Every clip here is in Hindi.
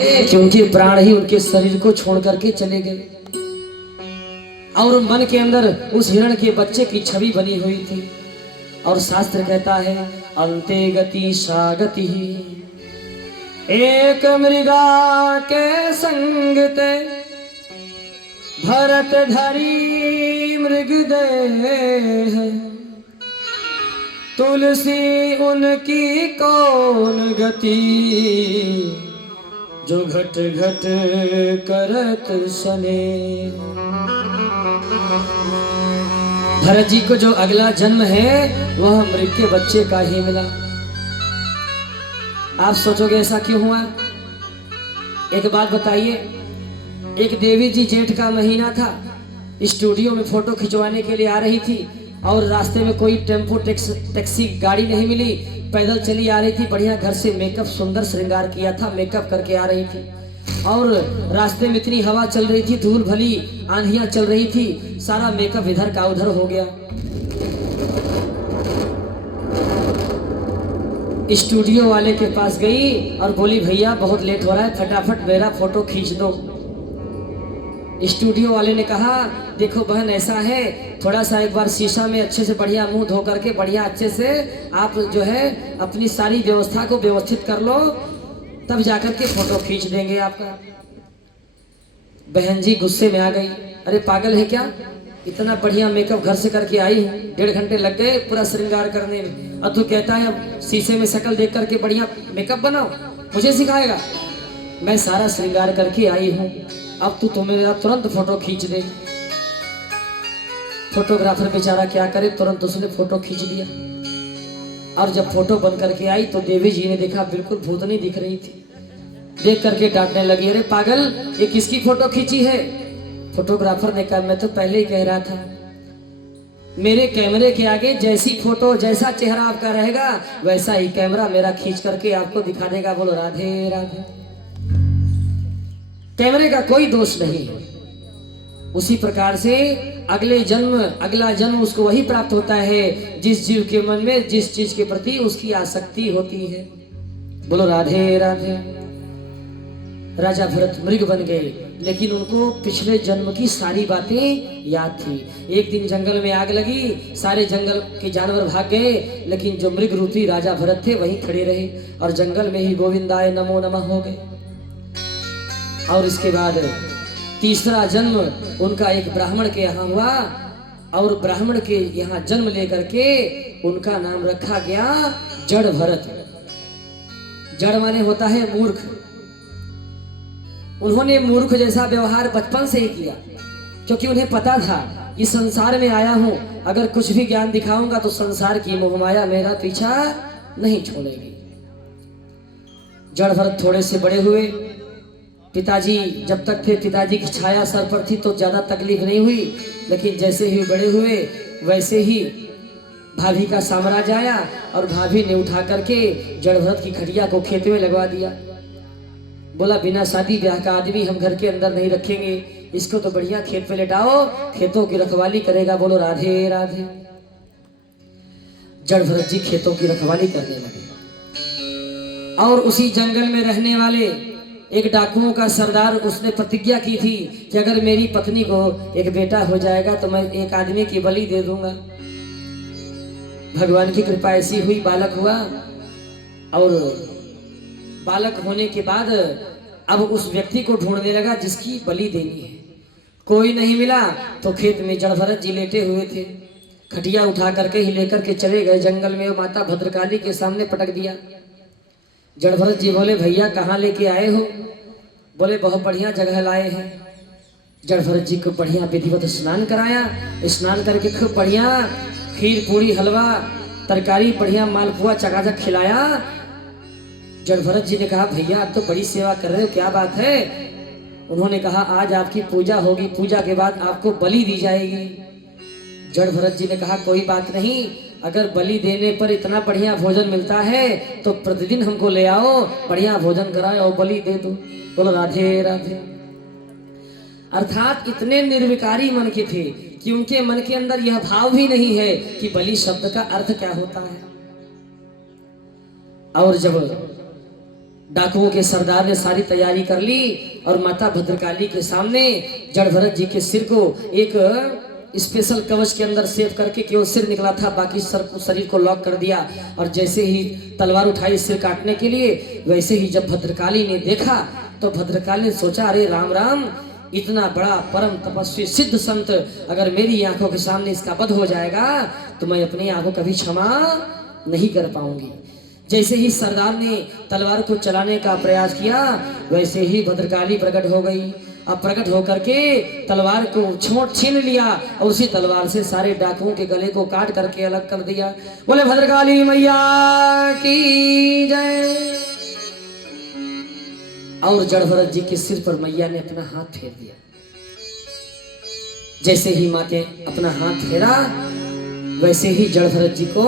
क्योंकि प्राण ही उनके शरीर को छोड़ करके चले गए और मन के अंदर उस हिरण के बच्चे की छवि बनी हुई थी। और शास्त्र कहता है अंते गति सागति एक मृगा के संग ते भरत धरी मृग देह तुलसी उनकी कौन गति जो घट घट करत सने। भरत जी को जो अगला जन्म है वह मृग के बच्चे का ही मिला। आप सोचोगे ऐसा क्यों हुआ? एक बात बताइए, एक देवी जी जेठ का महीना था, स्टूडियो में फोटो खिंचवाने के लिए आ रही थी और रास्ते में कोई टेम्पो टैक्सी गाड़ी नहीं मिली, पैदल चली आ रही थी। बढ़िया घर से मेकअप सुंदर श्रृंगार किया था, मेकअप करके आ रही थी और रास्ते में इतनी हवा चल रही थी, धूल भली आंधियां चल रही थी, सारा मेकअप इधर का उधर हो गया। स्टूडियो वाले के पास गई और बोली भैया बहुत लेट हो रहा है, फटाफट मेरा फोटो खींच दो। स्टूडियो वाले ने कहा देखो बहन ऐसा है, थोड़ा सा एक बार शीशा में अच्छे से बढ़िया मुंह धो करके बढ़िया अच्छे से आप जो है अपनी सारी व्यवस्था को व्यवस्थित कर लो, तब जाकर के फोटो खींच देंगे आपका। बहन जी गुस्से में आ गई, अरे पागल है क्या, इतना बढ़िया मेकअप घर से करके आई हूँ, 1.5 घंटे लग गए पूरा श्रृंगार करने में, और तू कहता है अब शीशे में शक्ल देख करके बढ़िया मेकअप बनाओ, मुझे सिखाएगा? मैं सारा श्रृंगार करके आई हूँ, अब तू मेरा तुरंत फोटो खींच दे। फोटोग्राफर बेचारा क्या करे, तुरंत उसने फोटो खींच दिया। और जब फोटो बन करके आई तो देवी जी ने देखा बिल्कुल भूतनी दिख रही थी। देख करके डांटने लगी, अरे पागल ये किसकी फोटो खींची है? फोटोग्राफर ने कहा मैं तो पहले ही कह रहा था, मेरे कैमरे के आगे जैसी फोटो जैसा चेहरा आपका रहेगा वैसा ही कैमरा मेरा खींच करके आपको दिखा देगा। बोलो राधे राधे। कैमरे का कोई दोष नहीं। उसी प्रकार से अगला जन्म उसको वही प्राप्त होता है जिस जीव के मन में जिस चीज के प्रति उसकी आसक्ति होती है। बोलो राधे राधे। राजा भरत मृग बन गए, लेकिन उनको पिछले जन्म की सारी बातें याद थी। एक दिन जंगल में आग लगी, सारे जंगल के जानवर भाग गए, लेकिन जो मृग रूपी राजा भरत थे वहीं खड़े रहे और जंगल में ही गोविंदाय नमो नमः हो गए। और इसके बाद तीसरा जन्म उनका एक ब्राह्मण के यहाँ हुआ और ब्राह्मण के यहाँ जन्म लेकर के उनका नाम रखा गया जड़ भरत। जड़ माने होता है मूर्ख। उन्होंने मूर्ख जैसा व्यवहार बचपन से ही किया, क्योंकि उन्हें पता था इस संसार में आया हूं, अगर कुछ भी ज्ञान दिखाऊंगा तो संसार की मोहमाया मेरा पीछा नहीं छोड़ेगी। जड़ भरत थोड़े से बड़े हुए, पिताजी जब तक थे पिताजी की छाया सर पर थी तो ज्यादा तकलीफ नहीं हुई, लेकिन जैसे ही बड़े हुए वैसे ही भाभी का साम्राज्य आया और भाभी ने उठा करके जड़ भरत की खटिया को खेत में लगवा दिया। बोला बिना शादी ब्याह का आदमी हम घर के अंदर नहीं रखेंगे, इसको तो बढ़िया खेत पे लेटाओ, खेतों की रखवाली करेगा। बोलो राधे राधे। जड़ भरत जी खेतों की रखवाली करने लगे और उसी जंगल में रहने वाले एक डाकुओं का सरदार, उसने प्रतिज्ञा की थी कि अगर मेरी पत्नी को एक बेटा हो जाएगा तो मैं एक आदमी की बलि दे दूंगा। भगवान की कृपा ऐसी हुई, बालक हुआ और बालक होने के बाद अब उस व्यक्ति को ढूंढने लगा जिसकी बलि देनी है। कोई नहीं मिला तो खेत में जड़ भरत जी लेटे हुए थे, खटिया उठा करके ही लेकर के चले गए जंगल में, माता भद्रकाली के सामने पटक दिया। जड़ भरत जी बोले भैया कहाँ लेके आए हो? बोले बहुत बढ़िया जगह लाए हैं। जड़ भरत जी को बढ़िया विधिवत स्नान कराया, स्नान करके खूब बढ़िया खीर पूरी हलवा तरकारी बढ़िया मालपुआ चकाचक खिलाया। जड़ भरत जी ने कहा भैया आप तो बड़ी सेवा कर रहे हो, क्या बात है? उन्होंने कहा आज आपकी पूजा होगी, पूजा के बाद आपको बलि दी जाएगी। जड़ भरत जी ने कहा कोई बात नहीं, अगर बलि देने पर इतना बढ़िया भोजन मिलता है तो प्रतिदिन हमको ले आओ, बढ़िया भोजन कराओ और बलि दे दो। बोलो राधे राधे। अर्थात इतने निर्विकारी मन के थे कि उनके मन के अंदर यह भाव भी नहीं है कि बलि शब्द का अर्थ क्या होता है। और जब डाकुओं के सरदार ने सारी तैयारी कर ली और माता भद्रकाली के सामने जड़ भरत जी के सिर को एक स्पेशल कवच के अंदर सेव करके, केवल सिर निकला था, बाकी शरीर को लॉक कर दिया। और जैसे ही तलवार उठाई सिर काटने के लिए, वैसे ही जब भद्रकाली ने देखा तो भद्रकाली ने सोचा, अरे राम राम, इतना बड़ा परम तपस्वी सिद्ध संत अगर मेरी आंखों के सामने इसका वध हो जाएगा तो मैं अपनी आंखों कभी क्षमा नहीं कर पाऊंगी। जैसे ही सरदार ने तलवार को चलाने का प्रयास किया, वैसे ही भद्रकाली प्रकट हो गई। अब प्रकट होकर के तलवार को छोड़ छीन लिया और उसी तलवार से सारे डाकुओं के गले को काट करके अलग कर दिया। बोले भद्रकाली मैया की जय। और जड़ भरत जी के सिर पर मैया ने अपना हाथ फेर दिया। जैसे ही माँ ने अपना हाथ फेरा, वैसे ही जड़ भरत जी को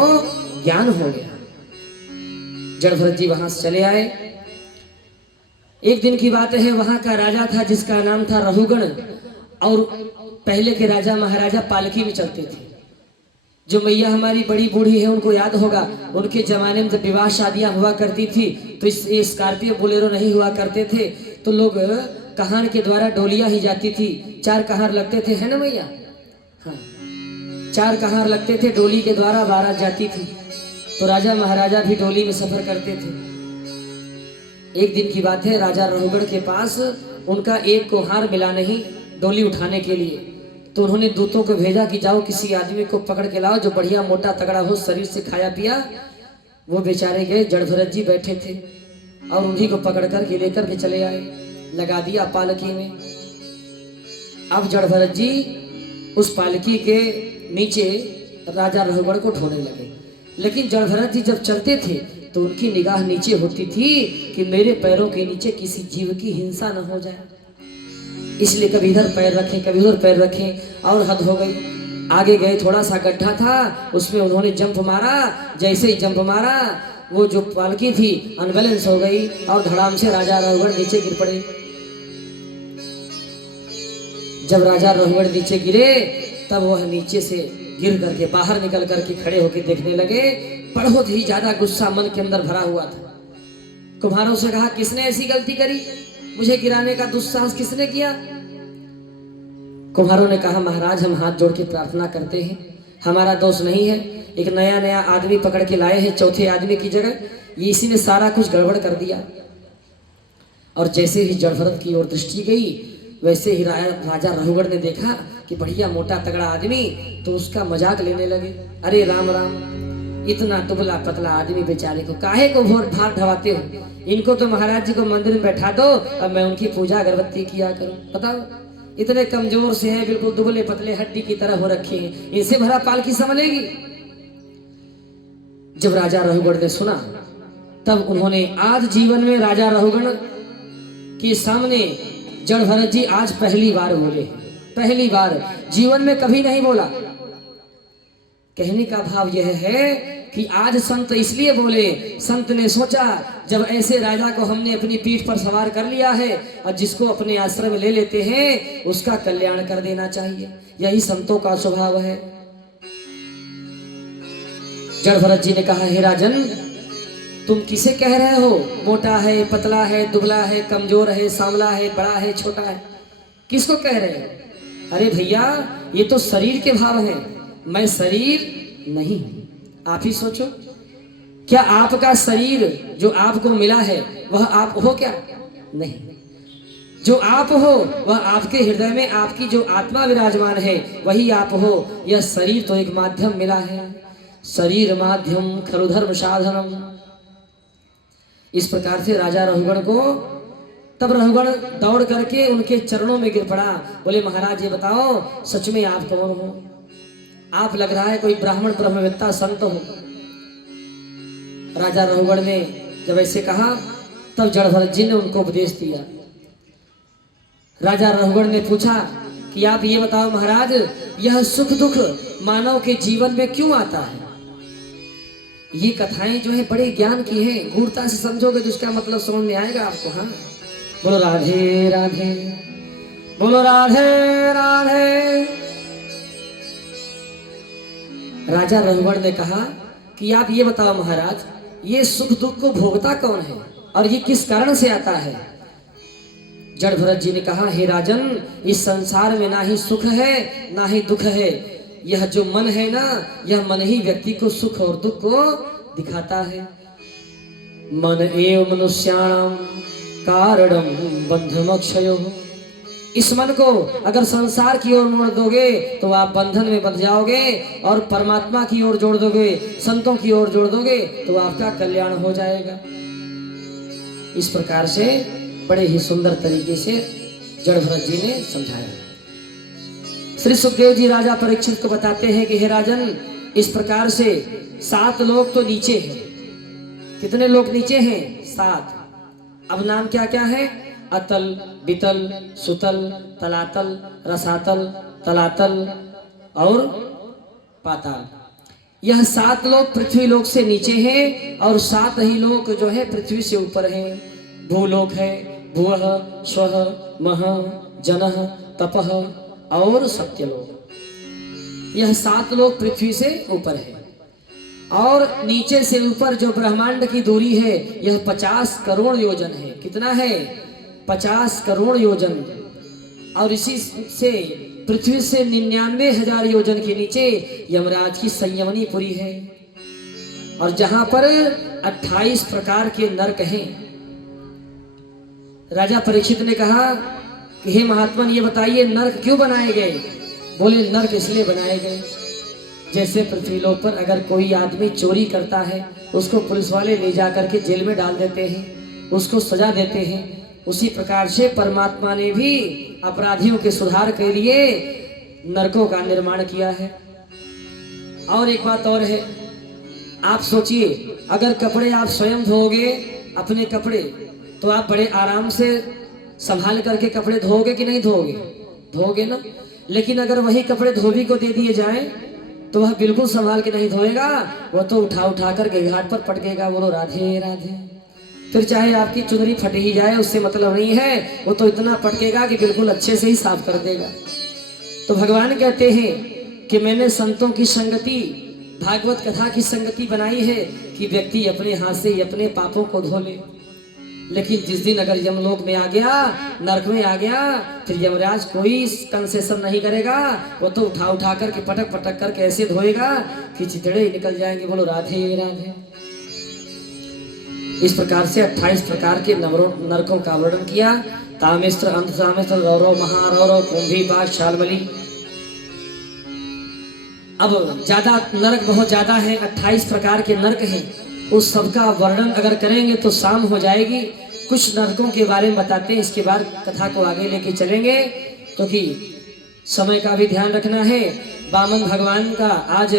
ज्ञान हो गया। जड़ भरत जी वहां से चले आए। एक दिन की बात है, वहां का राजा था जिसका नाम था रहुगण, और पहले के राजा महाराजा पालकी में चलते थे। जो मैया हमारी बड़ी बूढ़ी है उनको याद होगा, उनके जमाने में जब विवाह शादियां हुआ करती थी तो इस स्कॉर्पियो बोलेरो नहीं हुआ करते थे, तो लोग कहार के द्वारा डोलियां ही जाती थी। 4 कहार लगते थे, है ना मैया? हाँ, 4 कहार लगते थे, डोली के द्वारा बारात जाती थी। तो राजा महाराजा भी डोली में सफर करते थे। एक दिन की बात है, राजा रहुगण के पास उनका एक कोहार मिला नहीं डोली उठाने के लिए। तो उन्होंने दूतों को भेजा कि जाओ किसी आदमी को पकड़ के लाओ जो बढ़िया मोटा तगड़ा हो, शरीर से खाया पिया। वो बेचारे गए, जड़ भरत जी बैठे थे और उन्हीं को पकड़ करके लेकर के चले आए, लगा दिया पालकी में। अब जड़ भरत जी उस पालकी के नीचे राजा रहुगण को ढोने लगे। लेकिन जड़ भरत जी जब चलते थे तो उनकी निगाह नीचे होती थी कि मेरे पैरों के नीचे किसी जीव की हिंसा न हो जाए, इसलिए कभी इधर पैर रखें कभी उधर पैर रखें। और हद हो गई। आगे गए, थोड़ा सा गड्ढा था, उसमें उन्होंने जंप मारा। जैसे ही जंप मारा, वो जो पालकी थी अनबैलेंस हो गई और धड़ाम से राजा रहुगण नीचे गिर पड़े। जब राजा रहुगण नीचे गिरे, तब वह नीचे से गिर करके बाहर निकल करके खड़े होकर देखने लगे। बहुत ही ज्यादा गुस्सा मन के अंदर भरा हुआ था। कुम्हारों से कहा, किसने ऐसी गलती करी, मुझे गिराने का दुस्साहस किसने किया? कुम्हारों ने कहा, महाराज हम हाथ जोड़ के प्रार्थना करते हैं, हमारा दोष नहीं है। एक नया नया आदमी पकड़ के लाए हैं, चौथे आदमी की जगह, ये इसी ने सारा कुछ गड़बड़ कर दिया। और जैसे ही जड़ भरत की ओर दृष्टि गई, वैसे ही राजा रहुगण ने देखा कि बढ़िया मोटा तगड़ा आदमी, तो उसका मजाक लेने लगे। अरे राम राम, इतना दुबला पतला आदमी बेचारे को काहे को भोर भार ढवाते हो? इनको तो महाराज जी को मंदिर में बैठा दो, अब मैं उनकी पूजा अगरबत्ती किया करूं। बताओ, इतने कमजोर से हैं, बिल्कुल दुबले पतले हड्डी की तरह हो रखे हैं, इनसे भरा पालकी संभलेगी? जब राजा रहुगण ने सुना, तब उन्होंने आज जीवन में राजा रहुगण के सामने जड़ भरत जी आज पहली बार बोले, पहली बार, जीवन में कभी नहीं बोला। कहने का भाव यह है कि आज संत इसलिए बोले, संत ने सोचा जब ऐसे राजा को हमने अपनी पीठ पर सवार कर लिया है और जिसको अपने आश्रम में ले लेते हैं उसका कल्याण कर देना चाहिए, यही संतों का स्वभाव है। जड़ भरत जी ने कहा, हे राजन, तुम किसे कह रहे हो? मोटा है, पतला है, दुबला है, कमजोर है, सांवला है, बड़ा है, छोटा है, किसको कह रहे हो? अरे भैया, ये तो शरीर के भाव हैं, मैं शरीर नहीं। आप ही सोचो, क्या आपका शरीर जो आपको मिला है वह आप हो क्या? नहीं। जो आप हो वह आपके हृदय में आपकी जो आत्मा विराजमान है वही आप हो। यह शरीर तो एक माध्यम मिला है, शरीर माध्यम खलु धर्म साधनम। इस प्रकार से राजा रहुगण को, तब रहुगण दौड़ करके उनके चरणों में गिर पड़ा। बोले, महाराज ये बताओ, सच में आप कौन हो? आप लग रहा है कोई ब्राह्मण ब्रह्मवेत्ता संत हो। राजा रहुगण ने जब ऐसे कहा, तब जड़ भरत जी ने उनको उपदेश दिया। राजा रहुगण ने पूछा कि आप ये बताओ महाराज, यह सुख दुख मानव के जीवन में क्यों आता है? ये कथाएं जो है बड़े ज्ञान की हैं, गूढ़ता से समझोगे तो उसका मतलब समझ में आएगा आपको। हाँ, बोलो राधे राधे, बोलो राधे राधे। राजा रहुगण ने कहा कि आप ये बताओ महाराज, ये सुख दुख को भोगता कौन है और ये किस कारण से आता है? जड़ भरत जी ने कहा, हे राजन, इस संसार में ना ही सुख है ना ही दुख है। यह जो मन है ना, यह मन ही व्यक्ति को सुख और दुख को दिखाता है। मन एव मनुष्याणाम कारणम बंधमोक्षयो। इस मन को अगर संसार की ओर मोड़ दोगे तो आप बंधन में बंध जाओगे, और परमात्मा की ओर जोड़ दोगे, संतों की ओर जोड़ दोगे तो आपका कल्याण हो जाएगा। इस प्रकार से बड़े ही सुंदर तरीके से जड़ भरत जी ने समझाया। श्री सुखदेव जी राजा परीक्षित को बताते हैं कि हे राजन, इस प्रकार से 7 लोग तो नीचे हैं। कितने लोग नीचे हैं? 7। अब नाम क्या क्या है? अतल, बितल, सुतल, तलातल, रसातल, तलातल और पाताल। यह 7 लोग पृथ्वी लोक से नीचे हैं, और 7 ही लोग जो है पृथ्वी से ऊपर हैं। भूलोक है, भुवः, स्वः, मह, जनः, तपः और सत्यलोक। यह 7 लोग पृथ्वी से ऊपर है, और नीचे से ऊपर जो ब्रह्मांड की दूरी है यह 50 करोड़ योजन है। कितना है? 50 करोड़ योजन। और इसी से पृथ्वी से 99,000 योजन के नीचे यमराज की संयमनीपुरी है, और जहां पर 28 प्रकार के नरक हैं। राजा परीक्षित ने कहा कि हे महात्मन, ये बताइए नरक क्यों बनाए गए? बोले, नरक इसलिए बनाए गए, जैसे पृथ्वी लोक पर अगर कोई आदमी चोरी करता है, उसको पुलिस वाले ले जाकर के जेल में डाल देते हैं, उसको सजा देते हैं, उसी प्रकार से परमात्मा ने भी अपराधियों के सुधार के लिए नरकों का निर्माण किया है। और एक बात और है, आप सोचिए, अगर कपड़े आप स्वयं धोगे अपने कपड़े, तो आप बड़े आराम से संभाल करके कपड़े धोगे कि नहीं धोगे? धोगे ना। लेकिन अगर वही कपड़े धोबी को दे दिए जाएं तो वह बिल्कुल संभाल के नहीं धोएगा, वो तो उठा कर घाट पर पटकेगा, बोलो राधे राधे। फिर चाहे आपकी चुनरी फट ही जाए, उससे मतलब नहीं है, वो तो इतना पटकेगा कि बिल्कुल अच्छे से ही साफ कर देगा। तो भगवान कहते हैं कि मैंने संतों की संगति, भागवत कथा की संगति बनाई है कि व्यक्ति अपने हाथ से ही अपने पापों को धो ले। लेकिन जिस दिन अगर यमलोक में आ गया, नरक में आ गया, फिर यमराज कोई कंसेशन नहीं करेगा, वो तो उठा करके पटक करके ऐसे धोएगा कि चितड़े निकल जाएंगे, बोलो राधे राधे। इस प्रकार से 28 प्रकार के नरकों का वर्णन किया। तामिस्त्र, अंतसामिस्त्र, रौरव, महारौरव, कुंभीपाक, शाल्मली। अब ज्यादा नरक बहुत ज्यादा है, 28 प्रकार के नरक हैं। उस सबका वर्णन अगर करेंगे तो शाम हो जाएगी। कुछ नरकों के बारे में बताते हैं, इसके बाद कथा को आगे लेके चलेंगे, क्योंकि समय का भी ध्यान रखना है। वामन भगवान का आज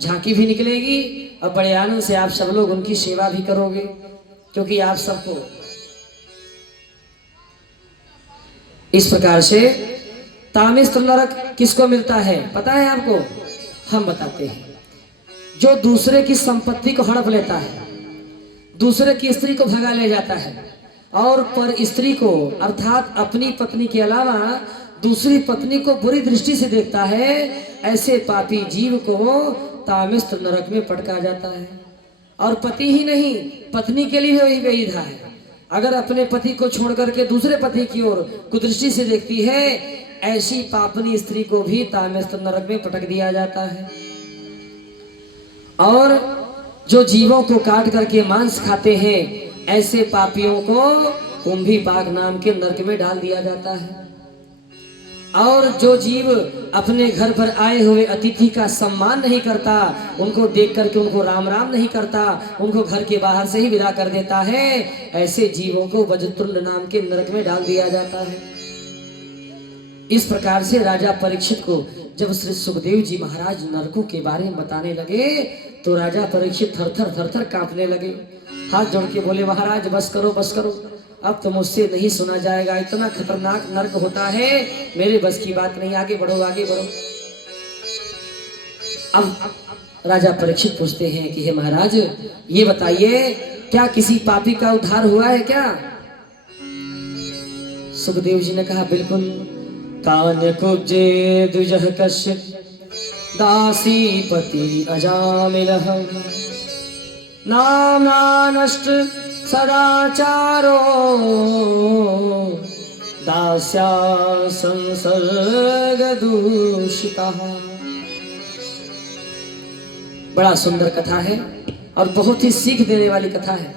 झांकी भी निकलेगी, और बड़े आनंद से आप सब लोग उनकी सेवा भी करोगे, क्योंकि आप सबको इस प्रकार से तामिस्त्र नरक किसको मिलता है पता है आपको? हम बताते हैं। जो दूसरे की संपत्ति को हड़प लेता है, दूसरे की स्त्री को भगा ले जाता है, और पर स्त्री को अर्थात अपनी पत्नी के अलावा दूसरी पत्नी को बुरी दृष्टि से देखता है, ऐसे पापी जीव को तामिस्त्र नरक में पटका जाता है। और पति ही नहीं, पत्नी के लिए वही विधा है। अगर अपने पति को छोड़ करके दूसरे पति की ओर कुदृष्टि से देखती है, ऐसी पापनी स्त्री को भी तामिस्त्र नरक में पटक दिया जाता है। और जो जीवों को काट करके मांस खाते हैं, ऐसे पापियों को कुंभीपाक नाम के नरक में डाल दिया जाता है। और जो जीव अपने घर पर आए हुए अतिथि का सम्मान नहीं करता, उनको देख करके उनको राम राम नहीं करता, उनको घर के बाहर से ही विदा कर देता है, ऐसे जीवों को वज्रतुंड नाम के नरक में डाल दिया जाता है। इस प्रकार से राजा परीक्षित को जब श्री सुखदेव जी महाराज नरकों के बारे में बताने लगे, तो राजा परीक्षित थर थर कांपने लगे। हाथ जोड़ के बोले, महाराज बस करो बस करो, अब तो मुझसे नहीं सुना जाएगा, इतना खतरनाक नरक होता है, मेरे बस की बात नहीं, आगे बढ़ो आगे बढ़ो। अब राजा परीक्षित पूछते हैं कि हे महाराज ये बताइए, क्या किसी पापी का उद्धार हुआ है क्या? सुखदेव जी ने कहा, बिल्कुल। कान्य कुब्जे द्विजः कश्चित् दासीपति अजामिलः नाम्ना नष्ट सदाचारो दास्या संसर्ग दूषिता। बड़ा सुंदर कथा है और बहुत ही सीख देने वाली कथा है।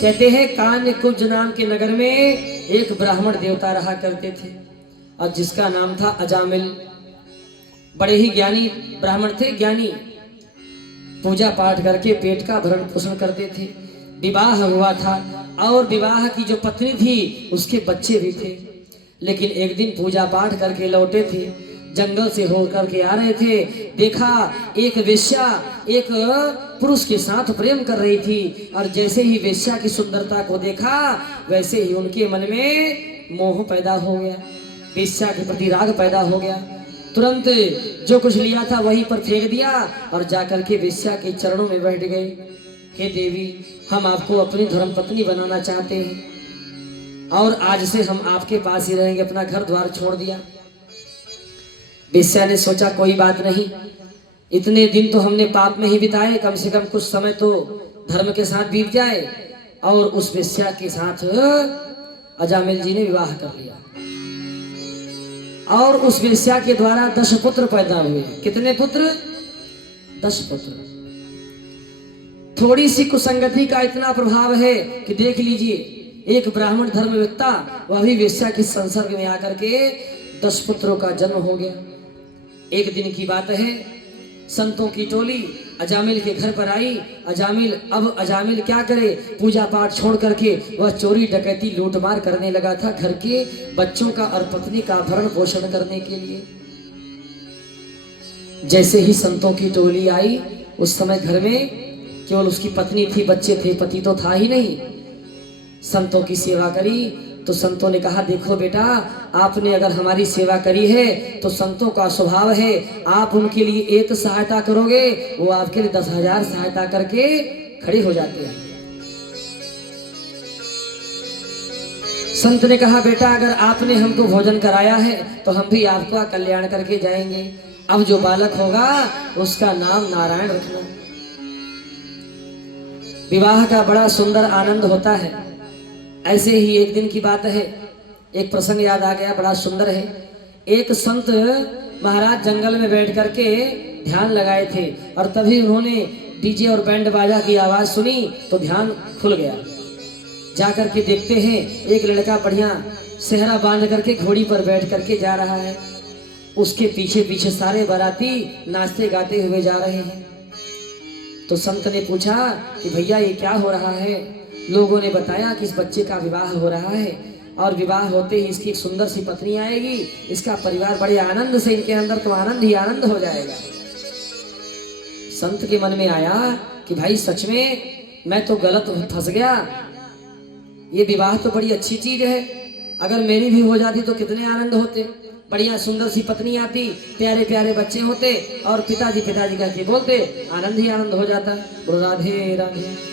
कहते हैं कान्य कुब्ज नाम के नगर में एक ब्राह्मण देवता रहा करते थे और जिसका नाम था अजामिल। बड़े ही ज्ञानी ब्राह्मण थे, ज्ञानी, पूजा पाठ करके पेट का भरण पोषण करते थे। विवाह हुआ था और विवाह की जो पत्नी थी उसके बच्चे भी थे। लेकिन एक दिन पूजा पाठ करके लौटे थे, जंगल से होकर के आ रहे थे, देखा एक वेश्या एक पुरुष के साथ प्रेम कर रही थी और जैसे ही वेश्या की सुंदरता को देखा वैसे ही उनके मन में मोह पैदा हो गया, वेश्या के प्रति राग पैदा हो गया। तुरंत जो कुछ लिया था वहीं पर फेंक दिया और जाकर के वेश्या के चरणों में बैठ गए। हे देवी, हम आपको अपनी धर्मपत्नी बनाना चाहते हैं और आज से हम आपके पास ही रहेंगे। अपना घर द्वार छोड़ दिया। वेश्या ने सोचा कोई बात नहीं, इतने दिन तो हमने पाप में ही बिताए, कम से कम कुछ समय तो धर्म के साथ बीत जाए। और उस वेश्या के साथ अजामिल जी ने विवाह कर लिया और उस वेश्या के द्वारा 10 पुत्र पैदा हुए। कितने पुत्र? 10 पुत्र। थोड़ी सी कुसंगति का इतना प्रभाव है कि देख लीजिए, एक ब्राह्मण धर्मवेत्ता वह भी वेश्या के संसर्ग में आकर के 10 पुत्रों का जन्म हो गया। एक दिन की बात है, संतों की टोली अजामिल के घर पर आई। अब अजामिल क्या करे, पूजा पाठ छोड़ करके वह चोरी डकैती लूटमार करने लगा था घर के बच्चों का और पत्नी का भरण पोषण करने के लिए। जैसे ही संतों की टोली आई, उस समय घर में केवल उसकी पत्नी थी, बच्चे थे, पति तो था ही नहीं। संतों की सेवा करी तो संतों ने कहा, देखो बेटा, आपने अगर हमारी सेवा करी है तो संतों का स्वभाव है, आप उनके लिए एक सहायता करोगे, वो आपके लिए 10,000 सहायता करके खड़े हो जाते हैं। संत ने कहा, बेटा, अगर आपने हमको भोजन कराया है तो हम भी आपका कल्याण करके जाएंगे। अब जो बालक होगा उसका नाम नारायण रखना। विवाह का बड़ा सुंदर आनंद होता है। ऐसे ही एक दिन की बात है, एक प्रसंग याद आ गया, बड़ा सुंदर है। एक संत महाराज जंगल में बैठ करके ध्यान लगाए थे और तभी उन्होंने डीजे और बैंड बाजा की आवाज सुनी तो ध्यान खुल गया। जाकर के देखते हैं एक लड़का बढ़िया सेहरा बांध करके घोड़ी पर बैठ करके जा रहा है। उसके पीछे पीछे सारे बाराती नाचते गाते हुए जा रहे हैं। तो संत ने पूछा कि भैया ये क्या हो रहा है? लोगों ने बताया कि इस बच्चे का विवाह हो रहा है और विवाह होते ही इसकी एक सुंदर सी पत्नी आएगी, इसका परिवार बड़े आनंद से, इनके अंदर तो आनंद ही आनंद हो जाएगा। संत के मन में आया कि भाई सच में मैं तो गलत फंस गया, ये विवाह तो बड़ी अच्छी चीज है, अगर मेरी भी हो जाती तो कितने आनंद होते। बढ़िया सुंदर सी पत्नी आती, प्यारे प्यारे बच्चे होते और पिताजी पिताजी करके बोलते, आनंद ही आनंद हो जाता। बोलो राधे राधे।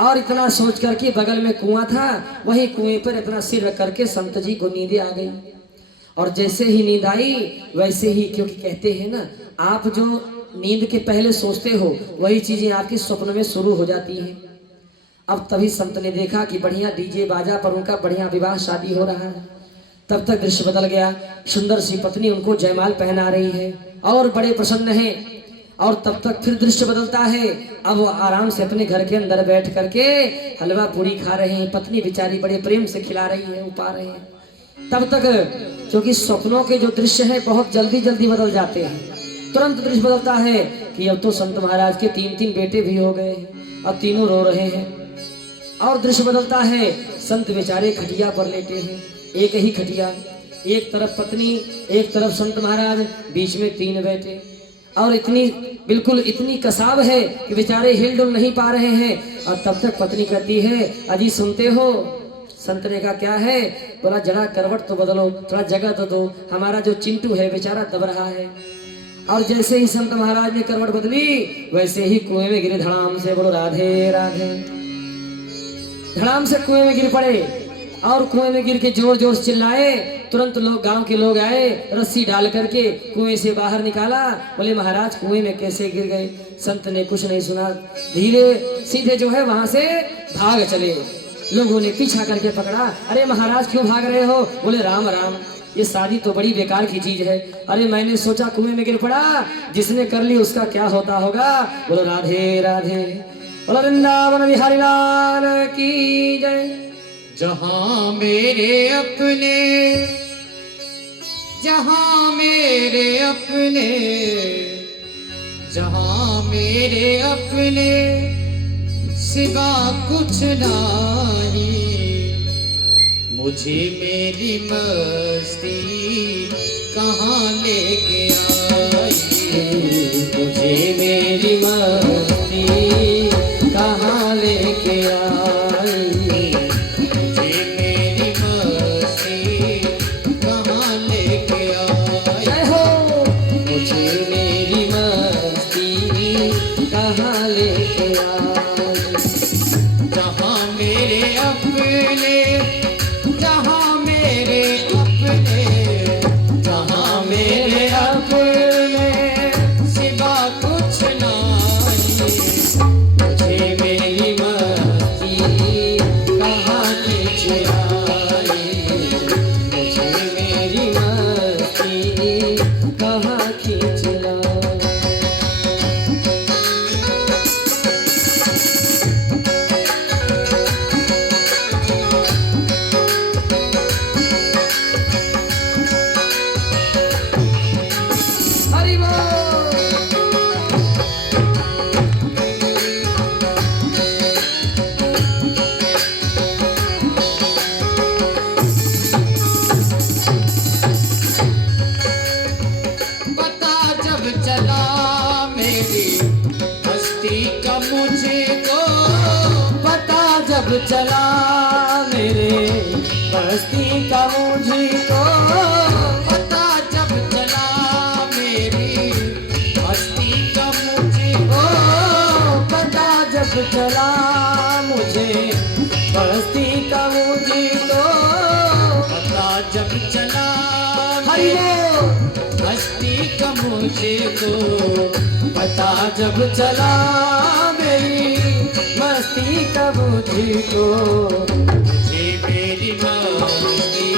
और इतना सोच करके बगल में कुआं था, वही कुएं पर इतना सिर रख करके संत जी को नींद आ गई। और जैसे ही नींद आई वैसे ही, क्योंकि कहते हैं ना, आप जो नींद के पहले सोचते हो वही चीजें आपके स्वप्न में शुरू हो जाती हैं। अब तभी संत ने देखा कि बढ़िया डीजे बाजा पर उनका बढ़िया विवाह शादी हो रहा है। तब तक दृश्य बदल गया। सुंदर सी पत्नी उनको जयमाल पहना रही है और बड़े प्रसन्न हैं। और तब तक फिर दृश्य बदलता है। अब वो आराम से अपने घर के अंदर बैठ करके हलवा पूरी खा रहे हैं। पत्नी बेचारी बड़े प्रेम से खिला रही है, उपा रहे हैं। तब तक क्योंकि स्वप्नों के जो दृश्य है बहुत जल्दी जल्दी बदल जाते हैं। तुरंत दृश्य बदलता है कि अब तो संत महाराज के 3-3 बेटे भी हो गए और तीनों रो रहे हैं। और दृश्य बदलता है, संत बेचारे खटिया पर लेटे हैं, एक ही खटिया, एक तरफ पत्नी, एक तरफ संत महाराज, बीच में 3 बेटे। और बिल्कुल इतनी कसाब है कि बेचारे हिल डुल नहीं पा रहे हैं। और तब तक पत्नी कहती है, अजी सुनते हो? संत ने कहा क्या है? बोला जरा करवट तो बदलो, थोड़ा जगह तो दो, हमारा जो चिंटू है बेचारा दब रहा है। और जैसे ही संत महाराज ने करवट बदली वैसे ही कुएं में गिरे धड़ाम से। बोलो राधे राधे। धड़ाम से कुएं में गिर पड़े और कुएं में गिर के जोर जोर से चिल्लाए। तुरंत लोग, गांव के लोग आए, रस्सी डाल करके कुएं से बाहर निकाला। बोले महाराज कुएं में कैसे गिर गए? संत ने कुछ नहीं सुना, धीरे सीधे जो है वहां से भाग चले। लोगों ने पीछा करके पकड़ा, अरे महाराज क्यों भाग रहे हो? बोले राम राम, ये शादी तो बड़ी बेकार की चीज है। अरे मैंने सोचा कुएं में गिर पड़ा, जिसने कर ली उसका क्या होता होगा। बोलो राधे राधे, बोलो वृंदावन बिहारी लाल की जय। जहां मेरे अपने, जहां मेरे अपने, जहां मेरे अपने सिवा कुछ नहीं, मुझे मेरी मस्ती कहाँ लेके आई, मुझे मेरी मस्ती कहाँ लेके आई, मुझे मेरी मस्ती कहाँ लेके आई। जय हो। मुझे मेरी मस्ती कहाँ लेके आई। जहाँ मेरे अपने, जहाँ मेरे अपने, जहाँ मेरे अपने सिवा कुछ नहीं, मुझे मेरी मस्ती कहाँ खींच आई, मुझे मेरी मस्ती कहाँ खींच लाई। हरि बोल। पता जब चला मेरी मस्ती का मुझको, पता जब चला मेरे मस्ती का मुझको, पता जब चला मेरी मस्ती का मुझको, पता जब चला मुझे मस्ती का मुझको, पता जब चला हरि मेरी बोल। मस्ती का मुझको, पता जब चला मेरी मस्ती का मुझको, मुझे मेरी मस्ती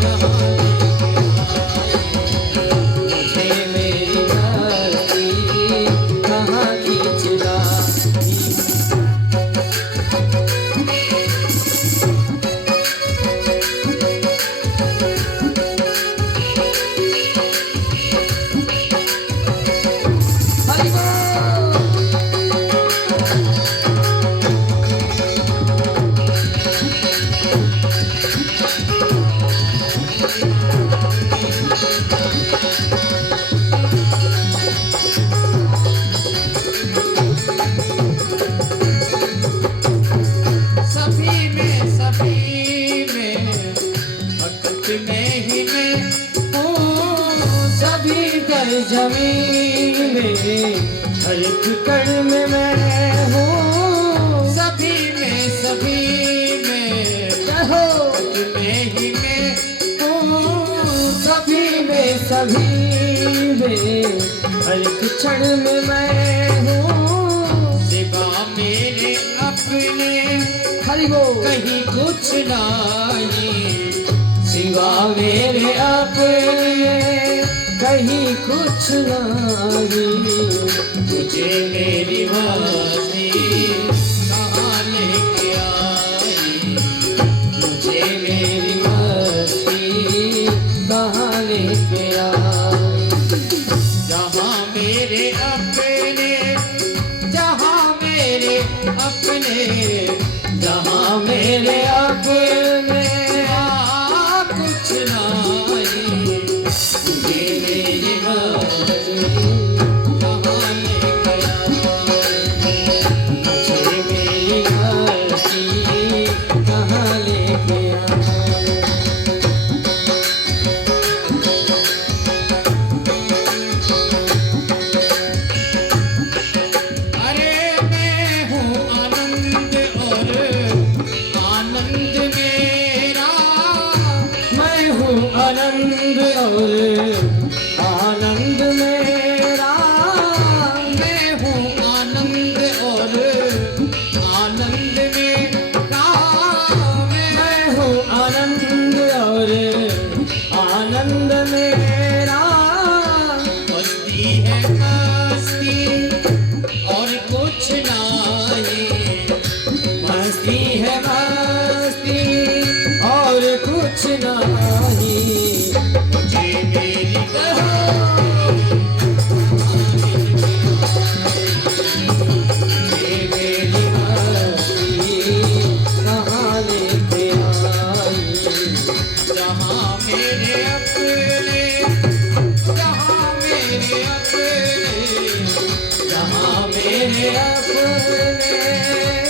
कहाँ मुझे मेरी मस्ती कहाँ खींच लाई। हरि बोल। सभी में वक्त में ही मैं हूँ, सभी कर जमीन में हर एक कण में मैं हूँ। सभी में कहो वक्त में ही मैं हूँ, सभी में हर एक क्षण में मैं हूँ। सिवा मेरे अपने हरि बोल। कहीं कुछ नहीं, सिवा मेरे अपने कहीं कुछ नहीं, मुझे मेरी मस्ती कहाँ लेके आई, मुझे मेरी मस्ती कहाँ लेके आई। जहाँ मेरे अपने, जहाँ मेरे अपने, जहाँ मेरे अपने कुछ नहीं, ये मेरी मस्ती कहाँ लेके आई। आनंद और आनंद मेरा, मैं हूँ आनंद और आनंद मेरा, मैं हूँ आनंद और आनंद मेरा। मस्ती है मस्ती और कुछ नहीं, मस्ती है मस्ती और कुछ नहीं। मुझे मेरी ये मेरी मस्ती कहाँ लेके आई। जहाँ मेरे अपने, जहाँ मेरे अपने, जहाँ मेरे अपने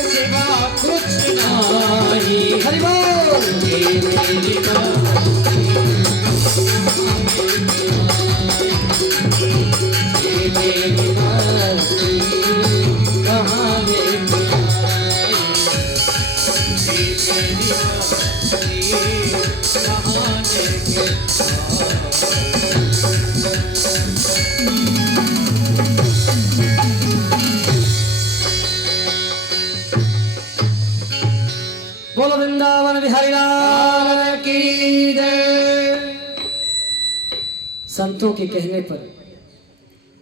सिवा कुछ आई। हरि बोल। ये मेरी मस्ती, ये मेरी मस्ती कहाँ लेके आई। बोलो वृंदावन बिहारी लाल की जय। संतों के कहने पर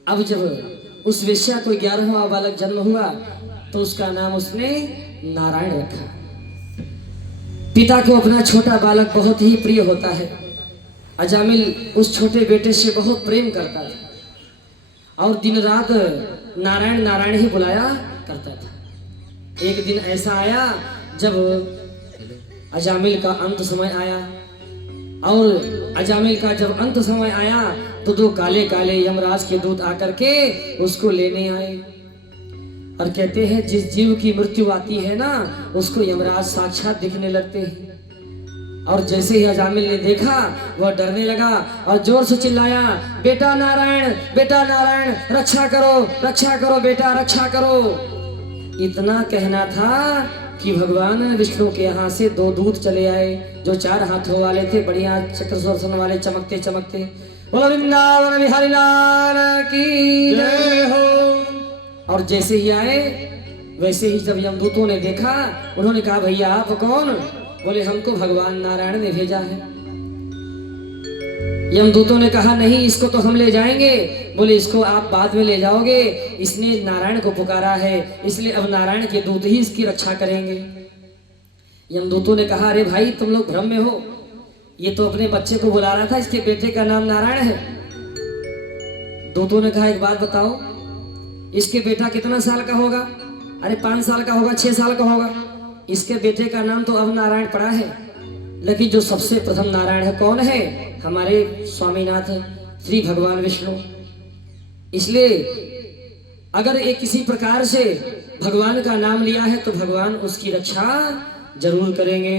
अब जब उस वेश्या को 11वां बालक जन्म हुआ तो उसका नाम उसने नारायण रखा। पिता को अपना छोटा बालक बहुत ही प्रिय होता है। अजामिल उस छोटे बेटे से बहुत प्रेम करता था और दिन रात नारायण नारायण ही बुलाया करता था। एक दिन ऐसा आया जब अजामिल का अंत समय आया, और अजामिल का जब अंत समय आया तो दो काले काले यमराज के दूत आकर के उसको लेने आए और कहते हैं जिस जीव की मृत्यु आती है ना उसको यमराज साक्षात दिखने लगते हैं। और जैसे ही अजामिल ने देखा वह डरने लगा और जोर से चिल्लाया, बेटा नारायण, बेटा नारायण, रक्षा करो बेटा, रक्षा करो। इतना कहना था कि भगवान विष्णु के यहाँ से दो दूत चले आए जो 4 हाथों वाले थे, बढ़िया चक्र सुदर्शन वाले, चमकते चमकते। बोलो वृंदावन बिहारी लाल की जय हो। और जैसे ही आए वैसे ही जब यमदूतों ने देखा उन्होंने कहा, भैया आप कौन? बोले हमको भगवान नारायण ने भेजा है। यमदूतों ने कहा नहीं, इसको तो हम ले जाएंगे। बोले इसको आप बाद में ले जाओगे, इसने नारायण को पुकारा है इसलिए अब नारायण के दूत ही इसकी रक्षा करेंगे। यमदूतों ने कहा, अरे भाई तुम लोग भ्रम में हो, ये तो अपने बच्चे को बुला रहा था, इसके बेटे का नाम नारायण है। दूतों ने कहा, एक बात बताओ, इसके बेटा कितना साल का होगा? अरे 5 साल का होगा, 6 साल का होगा। इसके बेटे का नाम तो अब नारायण पड़ा है, लेकिन जो सबसे प्रथम नारायण है कौन है? हमारे स्वामीनाथ श्री भगवान विष्णु। इसलिए अगर एक किसी प्रकार से भगवान का नाम लिया है तो भगवान उसकी रक्षा जरूर करेंगे।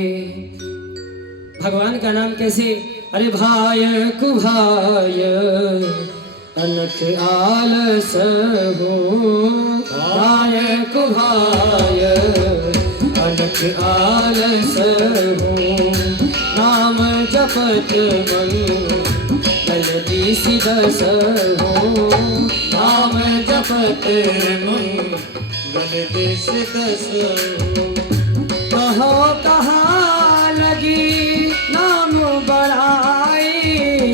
भगवान का नाम कैसे? अरे भाय कुभाय अनक आलस हो, भाय कुभाय अनक आलस हो, नाम जपत मन जल्दी सिदस हो, नाम जपत मन गलत से दस कहो कहाँ लगी नाम बढ़ाई,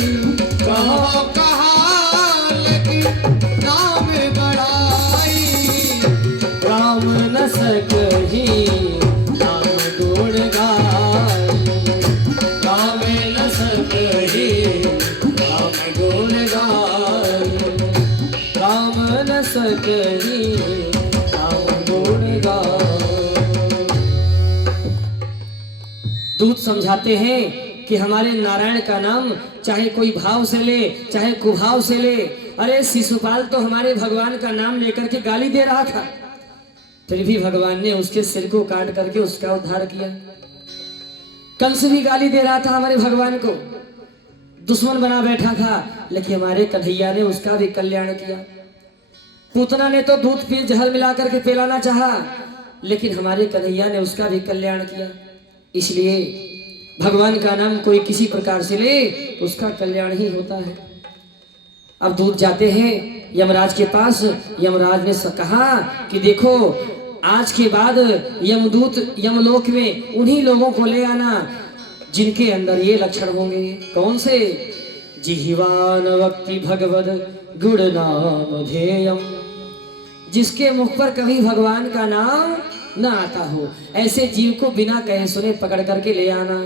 कहो कहाँ लगी नाम बढ़ाई, राम न सकही नाम गुण गाई, राम न सकही राम गुण गाई, राम न सकही राम गुण गाई। दूत समझाते हैं कि हमारे नारायण का नाम चाहे कोई भाव से ले चाहे कुभाव से ले। अरे शिशुपाल तो हमारे भगवान का नाम लेकर के गाली दे रहा था, फिर भी भगवान ने उसके सिर को काट करके उसका उद्धार किया। कंस भी गाली दे रहा था हमारे भगवान को, दुश्मन बना बैठा था, लेकिन हमारे कन्हैया ने उसका भी कल्याण किया। पूतना ने तो दूध पी जहर मिला करके पिलाना चाहा, लेकिन हमारे कन्हैया ने उसका भी कल्याण किया। इसलिए भगवान का नाम कोई किसी प्रकार से ले तो उसका कल्याण ही होता है। अब दूर जाते हैं यमराज के पास। यमराज ने कहा कि देखो, आज के बाद यमदूत यमलोक में उन्हीं लोगों को ले आना जिनके अंदर ये लक्षण होंगे। कौन से? जिह्वान वक्ति भगवद गुण नाम ध्येयम, जिसके मुख पर कभी भगवान का नाम न आता हो, ऐसे जीव को बिना कहे सुने पकड़ करके ले आना।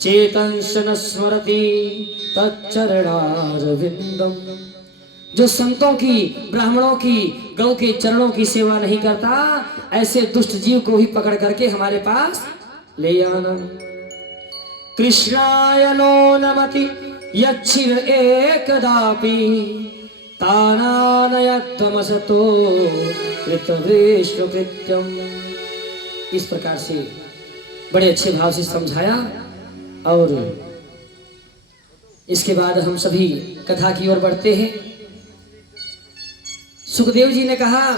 चेतंश न स्मरति तच्चरणारविंदम, जो संतों की, ब्राह्मणों की, गौ के चरणों की सेवा नहीं करता, ऐसे दुष्ट जीव को भी पकड़ करके हमारे पास ले आना। कृष्णाय नो नमति यच्छिर एकदापि तानानयत्वमसतो कृतवृष्णुकृत्यम। इस प्रकार से बड़े अच्छे भाव से समझाया। और इसके बाद हम सभी कथा की ओर बढ़ते हैं। सुखदेव जी ने कहा,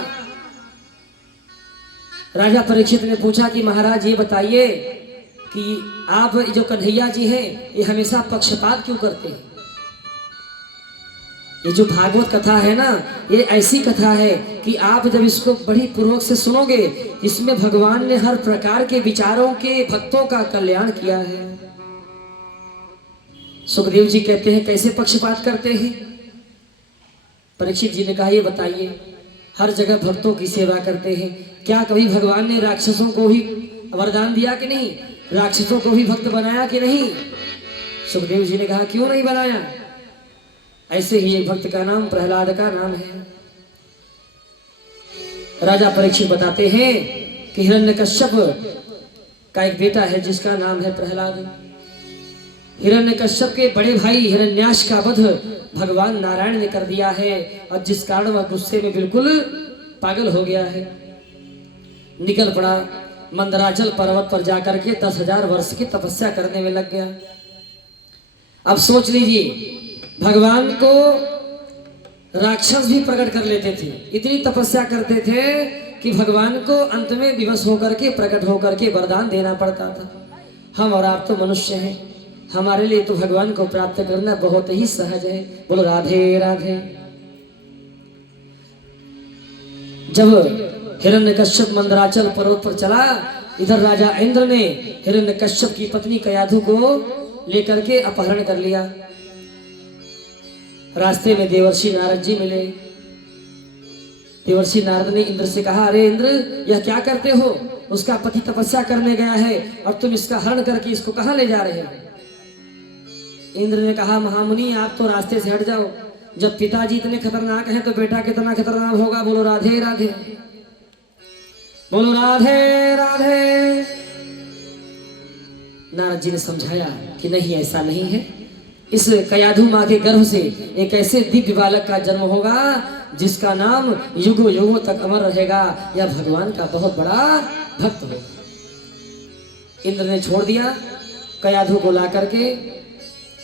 राजा परीक्षित ने पूछा कि महाराज ये बताइए कि आप जो कन्हैया जी हैं ये हमेशा पक्षपात क्यों करते हैं? ये जो भागवत कथा है ना, ये ऐसी कथा है कि आप जब इसको बड़ी पूर्वक से सुनोगे, इसमें भगवान ने हर प्रकार के विचारों के भक्तों का कल्याण किया है। सुखदेव जी कहते हैं, कैसे पक्षपात करते हैं? परीक्षित जी ने कहा, ये बताइए, हर जगह भक्तों की सेवा करते हैं, क्या कभी भगवान ने राक्षसों को भी वरदान दिया कि नहीं? राक्षसों को भी भक्त बनाया कि नहीं? सुखदेव जी ने कहा, क्यों नहीं बनाया? ऐसे ही एक भक्त का नाम प्रहलाद का नाम है। राजा परीक्षित बताते हैं कि हिरण्यकश्यप का एक बेटा है जिसका नाम है प्रहलाद। हिरण्यकश्यप के बड़े भाई हिरण्याक्ष का वध भगवान नारायण ने कर दिया है, और जिस कारण वह गुस्से में बिल्कुल पागल हो गया है। निकल पड़ा, मंदराचल पर्वत पर जाकर के 10,000 वर्ष की तपस्या करने में लग गया। अब सोच लीजिए, भगवान को राक्षस भी प्रकट कर लेते थे, इतनी तपस्या करते थे कि भगवान को अंत में विवश होकर के, प्रकट होकर के वरदान देना पड़ता था। हम और आप तो मनुष्य हैं, हमारे लिए तो भगवान को प्राप्त करना बहुत ही सहज है। बोलो राधे राधे। जब हिरण्यकश्यप मंदराचल पर्वत पर चला, इधर राजा इंद्र ने हिरण्यकश्यप की पत्नी कयाधु को लेकर के अपहरण कर लिया। रास्ते में देवर्षि नारद जी मिले। देवर्षि नारद ने इंद्र से कहा, अरे इंद्र, यह क्या करते हो? उसका पति तपस्या करने गया है और तुम इसका हरण करके इसको कहां ले जा रहे हो? इंद्र ने कहा, महामुनि, आप तो रास्ते से हट जाओ। जब पिताजी इतने खतरनाक हैं तो बेटा कितना खतरनाक होगा। बोलो राधे राधे। बोलो राधे राधे। नारद जी ने समझाया कि नहीं, ऐसा नहीं है। इस कयाधु माँ के गर्भ से एक ऐसे दिव्य बालक का जन्म होगा जिसका नाम युगों युगों तक अमर रहेगा। यह भगवान का बहुत बड़ा भक्त होगा। इंद्र ने छोड़ दिया, कयाधु को ला करके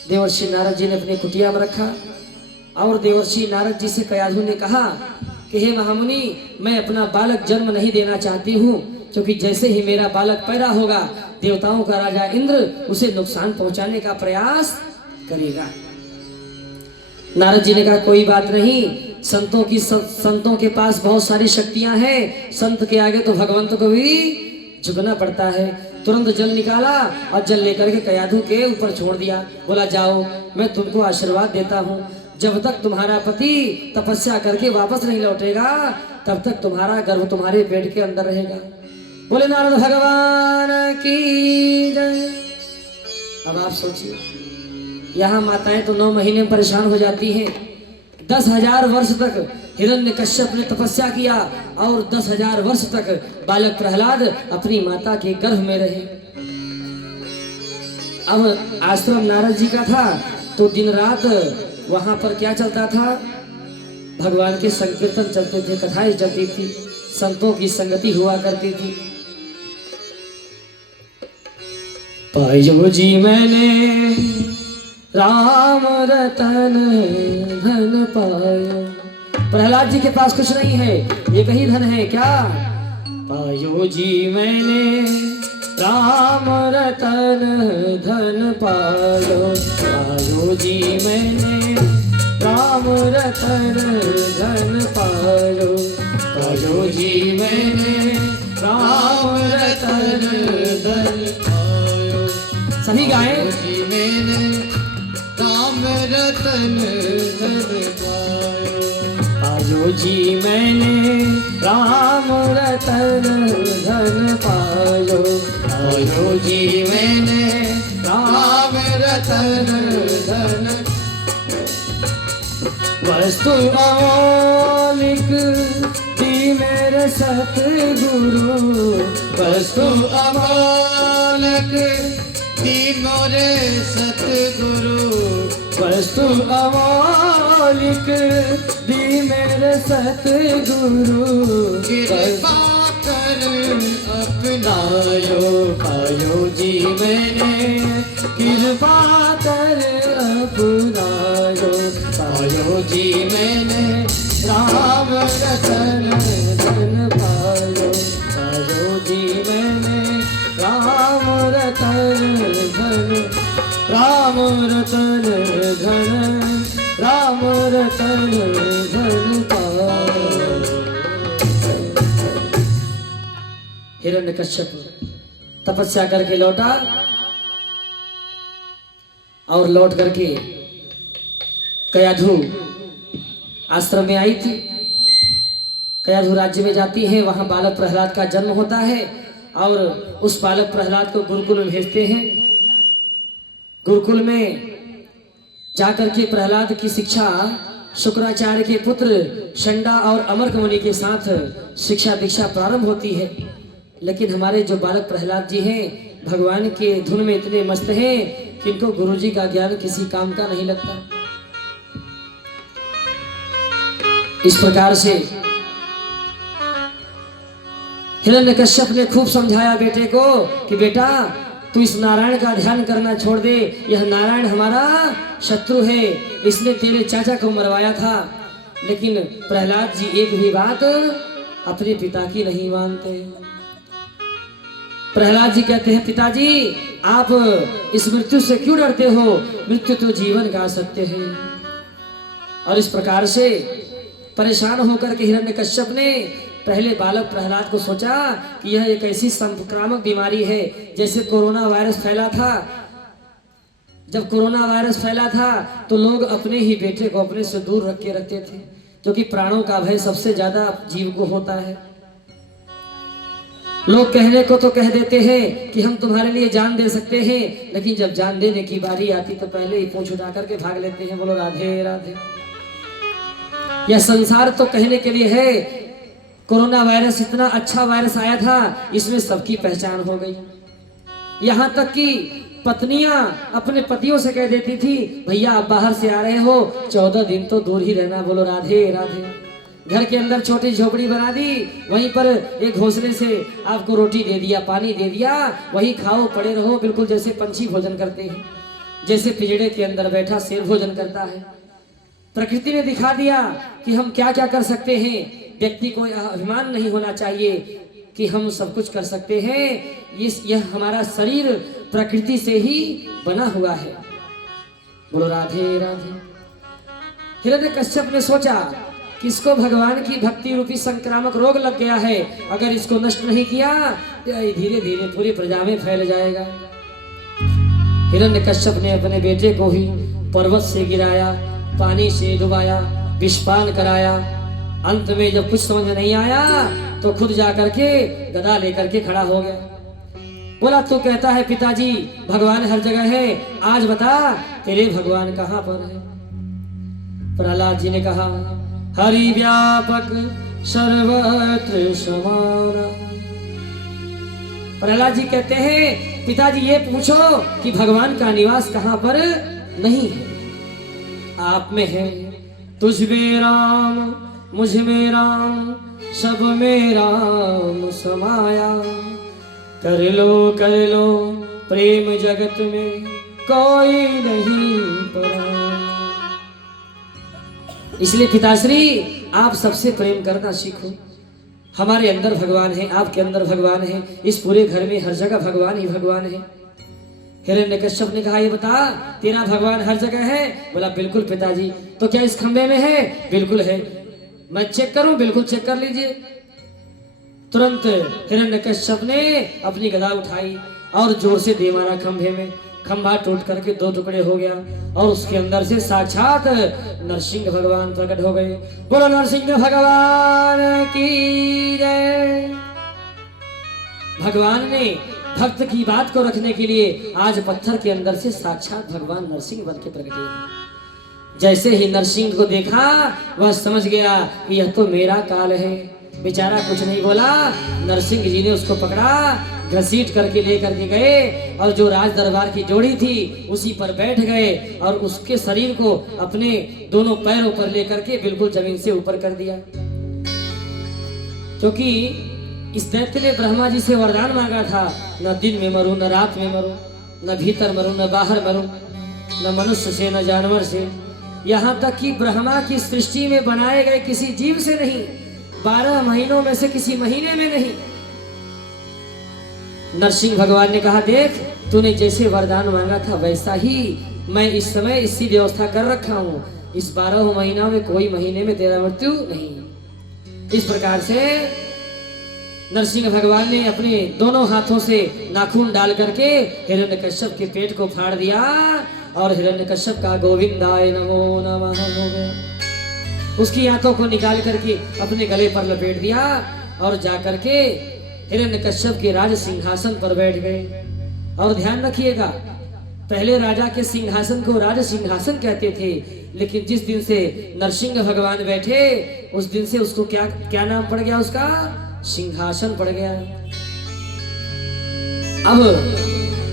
देवर्षि नारद जी ने अपनी कुटिया में रखा। और देवर्षि नारद जी से कयाधु ने कहा कि हे महामुनि, मैं अपना बालक जन्म नहीं देना चाहती हूँ, क्योंकि जैसे ही मेरा बालक पैदा होगा, देवताओं का राजा इंद्र उसे नुकसान पहुंचाने का प्रयास करेगा। नारद जी ने कहा, कोई बात नहीं, संतों के पास बहुत सारी शक्तियां हैं, संत के आगे तो भगवंत को भी झुकना पड़ता है। तुरंत जल निकाला और जल लेकर के कयाधु के ऊपर छोड़ दिया। बोला, जाओ, मैं तुमको आशीर्वाद देता हूँ, जब तक तुम्हारा पति तपस्या करके वापस नहीं लौटेगा, तब तक तुम्हारा गर्भ तुम्हारे पेट के अंदर रहेगा। बोले नारद भगवान की जय। अब आप सोचिए, यहाँ माताएं तो 9 महीने में परेशान हो जाती हैं। 10,000 वर्ष तक हिरण्यकश्यप ने तपस्या किया और 10,000 वर्ष तक बालक प्रहलाद अपनी माता के गर्भ में रहे। अब आश्रम नारद जी का था, तो दिन रात वहां पर क्या चलता था? भगवान के संकीर्तन चलते थे, कथाएं चलती थी, संतों की संगति हुआ करती थी। पायो जी मैंने राम रतन धन पायो। प्रहलाद जी के पास कुछ नहीं है, एक ही धन है। क्या? पायो जी मैंने राम रतन धन पायो जी मैंने राम रतन धन पायो जी मैंने राम रतन धन पायो। सभी गाएं। जी मैंने राम रतन धन पायो जी मैंने राम रतन धन पायो जी मैंने राम रतन धन। वस्तु अमोलिक दी मेरे सतगुरु वस्तु अमोलक तीनों रे सतगुरु वस्तु अमोलिक दी मेरे सतगुरु कृपा कर अपनायो पायो जी मैंने कृपा कर अपनायो पायो जी मैंने राम रतन धन पायो जी मैंने राम रतन धन राम रतन धन राम रतन धन पायो। हिरण्यकश्यप तपस्या करके लौटा और लौट करके कयाधु आश्रम में आई थी। कयाधु राज्य में जाती है, वहां बालक प्रहलाद का जन्म होता है और उस बालक प्रहलाद को गुरुकुल में भेजते हैं। गुरुकुल में जाकर के प्रहलाद की शिक्षा शुक्राचार्य के पुत्र शंडा और अमर्क मुनि के साथ शिक्षा दीक्षा प्रारंभ होती है। लेकिन हमारे जो बालक प्रहलाद जी हैं भगवान के धुन में इतने मस्त हैं कि इनको गुरुजी का ज्ञान किसी काम का नहीं लगता। इस प्रकार से हिरण्यकश्यप ने खूब समझाया बेटे को कि बेटा तू इस नारायण का ध्यान करना छोड़ दे, यह नारायण हमारा शत्रु है, इसने तेरे चाचा को मरवाया था। लेकिन प्रहलाद जी एक भी बात अपने पिता की नहीं मानते। प्रहलाद जी कहते हैं पिताजी आप इस मृत्यु से क्यों डरते हो, मृत्यु तो जीवन का सत्य है। और इस प्रकार से परेशान होकर के हिरण्यकश्यप ने पहले बालक प्रहलाद को सोचा कि यह एक ऐसी संक्रामक बीमारी है जैसे कोरोना वायरस फैला था। जब कोरोना वायरस फैला था तो लोग अपने ही बेटे को अपने से दूर रख के रखते थे, क्योंकि प्राणों का भय सबसे ज्यादा जीव को होता है। लोग कहने को तो कह देते हैं कि हम तुम्हारे लिए जान दे सकते हैं, लेकिन जब जान देने की बारी आती तो पहले ही पूंछ उठा करके भाग लेते हैं। बोलो राधे राधे। यह संसार तो कहने के लिए है, कोरोना वायरस इतना अच्छा वायरस आया था, इसमें सबकी पहचान हो गई। यहाँ तक कि पत्नियां अपने पतियों से कह देती थी भैया आप बाहर से आ रहे हो 14 दिन तो दूर ही रहना। बोलो राधे राधे। घर के अंदर छोटी झोपड़ी बना दी, वहीं पर एक घोंसले से आपको रोटी दे दिया, पानी दे दिया, वही खाओ पड़े रहो, बिल्कुल जैसे पंछी भोजन करते हैं, जैसे पिंजड़े के अंदर बैठा शेर भोजन करता है। प्रकृति ने दिखा दिया कि हम क्या क्या कर सकते हैं। व्यक्ति को यह अभिमान नहीं होना चाहिए कि हम सब कुछ कर सकते हैं। यह हमारा शरीर प्रकृति से ही बना हुआ है। बोलो राधे राधे। हिरण्यकश्यप ने सोचा कि इसको भगवान की भक्ति रूपी संक्रामक रोग लग गया है, अगर इसको नष्ट नहीं किया तो धीरे धीरे पूरी प्रजा में फैल जाएगा। हिरण्यकश्यप ने अपने बेटे को ही पर्वत से गिराया, पानी से डुबाया, विषपान कराया। अंत में जब कुछ समझ में नहीं आया तो खुद जाकर के गदा लेकर के खड़ा हो गया। बोला तू कहता है पिताजी भगवान हर जगह है, आज बता तेरे भगवान कहाँ पर है। प्रहलाद जी ने कहा हरि व्यापक सर्वत्र समान। प्रहलाद जी कहते हैं पिताजी ये पूछो कि भगवान का निवास कहाँ पर नहीं है, आप में है। तुझ में राम मुझ में राम सब में राम समाया, कर लो प्रेम जगत में कोई नहीं पराया। इसलिए पिताश्री आप सबसे प्रेम करना सीखो। हमारे अंदर भगवान है, आपके अंदर भगवान है, इस पूरे घर में हर जगह भगवान ही भगवान है। हिरण्यकश्यप ने कहा, ये बता तेरा भगवान हर जगह है? बोला बिल्कुल पिताजी। तो क्या इस खंबे में है? बिल्कुल है। मैं चेक करूं? बिल्कुल चेक कर लीजिए। तुरंत हिरण्यकश्यप ने अपनी गदा उठाई और जोर से दे मारा खंभे में। खंभा टूट करके दो टुकड़े हो गया और उसके अंदर से साक्षात नरसिंह भगवान प्रकट हो गए। बोलो नरसिंह भगवान की जय। भगवान ने भक्त की बात को रखने के लिए आज पत्थर के अंदर से साक्षात भगवान नरसिंह बन के प्रकटे हैं। जैसे ही नरसिंह को देखा वह समझ गया कि यह तो मेरा काल है। बेचारा कुछ नहीं बोला। नरसिंह जी ने उसको पकड़ा, घसीट करके लेकर के गए और जो राज दरबार की जोड़ी थी उसी पर बैठ गए और उसके शरीर को अपने दोनों पैरों पर लेकर के बिल्कुल जमीन से ऊपर कर दिया। क्योंकि इस दैत्य ने ब्रह्मा जी से वरदान मांगा था, न दिन में मरूं, न रात में मरूं, न भीतर मरूं, न बाहर मरूं, न मनुष्य से, न जानवर से, यहाँ तक कि ब्रह्मा की सृष्टि में बनाए गए किसी जीव से नहीं, 12 महीनों में से किसी महीने में नहीं। नरसिंह भगवान ने कहा, देख तूने जैसे वरदान मांगा था वैसा ही मैं इस समय इसी व्यवस्था कर रखा हूँ। इस 12 महीनों में कोई महीने में तेरा मृत्यु नहीं। इस प्रकार से नरसिंह भगवान ने अपने दोनों हाथों से नाखून डाल करके हिरण्यकश्यप के पेट को फाड़ दिया और हिरण्यकश्यप का गोविंदाय नमो नमः हो गया। उसकी आंखों को निकाल करके अपने गले पर लपेट दिया और जाकर के हिरण्यकश्यप के राज सिंहासन पर बैठ गए। और ध्यान रखिएगा, पहले राजा के सिंहासन को राज सिंहासन कहते थे, लेकिन जिस दिन से नरसिंह भगवान बैठे उस दिन से उसको क्या क्या नाम पड़ गया? उसका सिंहासन पड़ गया। अब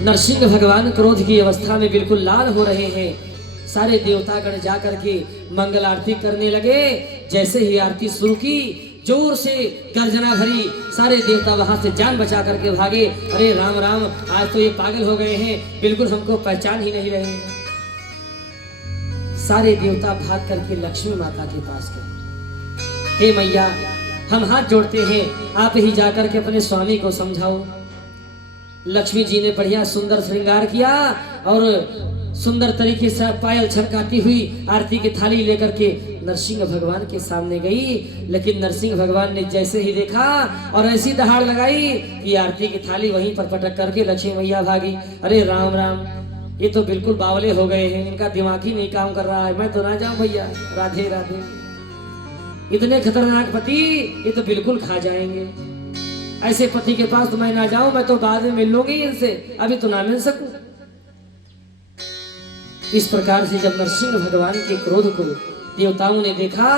नरसिंह भगवान क्रोध की अवस्था में बिल्कुल लाल हो रहे हैं। सारे देवतागण जाकर के मंगल आरती करने लगे। जैसे ही आरती शुरू की, जोर से गर्जना भरी, सारे देवता वहां से जान बचा करके भागे। अरे राम राम, आज तो ये पागल हो गए हैं, बिल्कुल हमको पहचान ही नहीं रहे। सारे देवता भाग करके लक्ष्मी माता के पास गए। हे मैया, हम हाथ जोड़ते हैं, आप ही जाकर के अपने स्वामी को समझाओ। लक्ष्मी जी ने बढ़िया सुंदर श्रृंगार किया और सुंदर तरीके से पायल छनकाती हुई आरती की थाली लेकर के नरसिंह भगवान के सामने गई। लेकिन नरसिंह भगवान ने जैसे ही देखा और ऐसी दहाड़ लगाई कि आरती की थाली वहीं पर पटक करके लक्ष्मी मैया भागी। अरे राम राम, ये तो बिल्कुल बावले हो गए हैं, इनका दिमाग ही नहीं काम कर रहा है। मैं तो ना जाऊं भैया, राधे राधे। इतने खतरनाक पति, ये तो बिल्कुल खा जाएंगे। ऐसे पति के पास तो मैं ना जाऊं, मैं तो बाद में मिल लूंगी इनसे, अभी तो ना मिल सकूं। इस प्रकार से जब नरसिंह भगवान के क्रोध को देवताओं ने देखा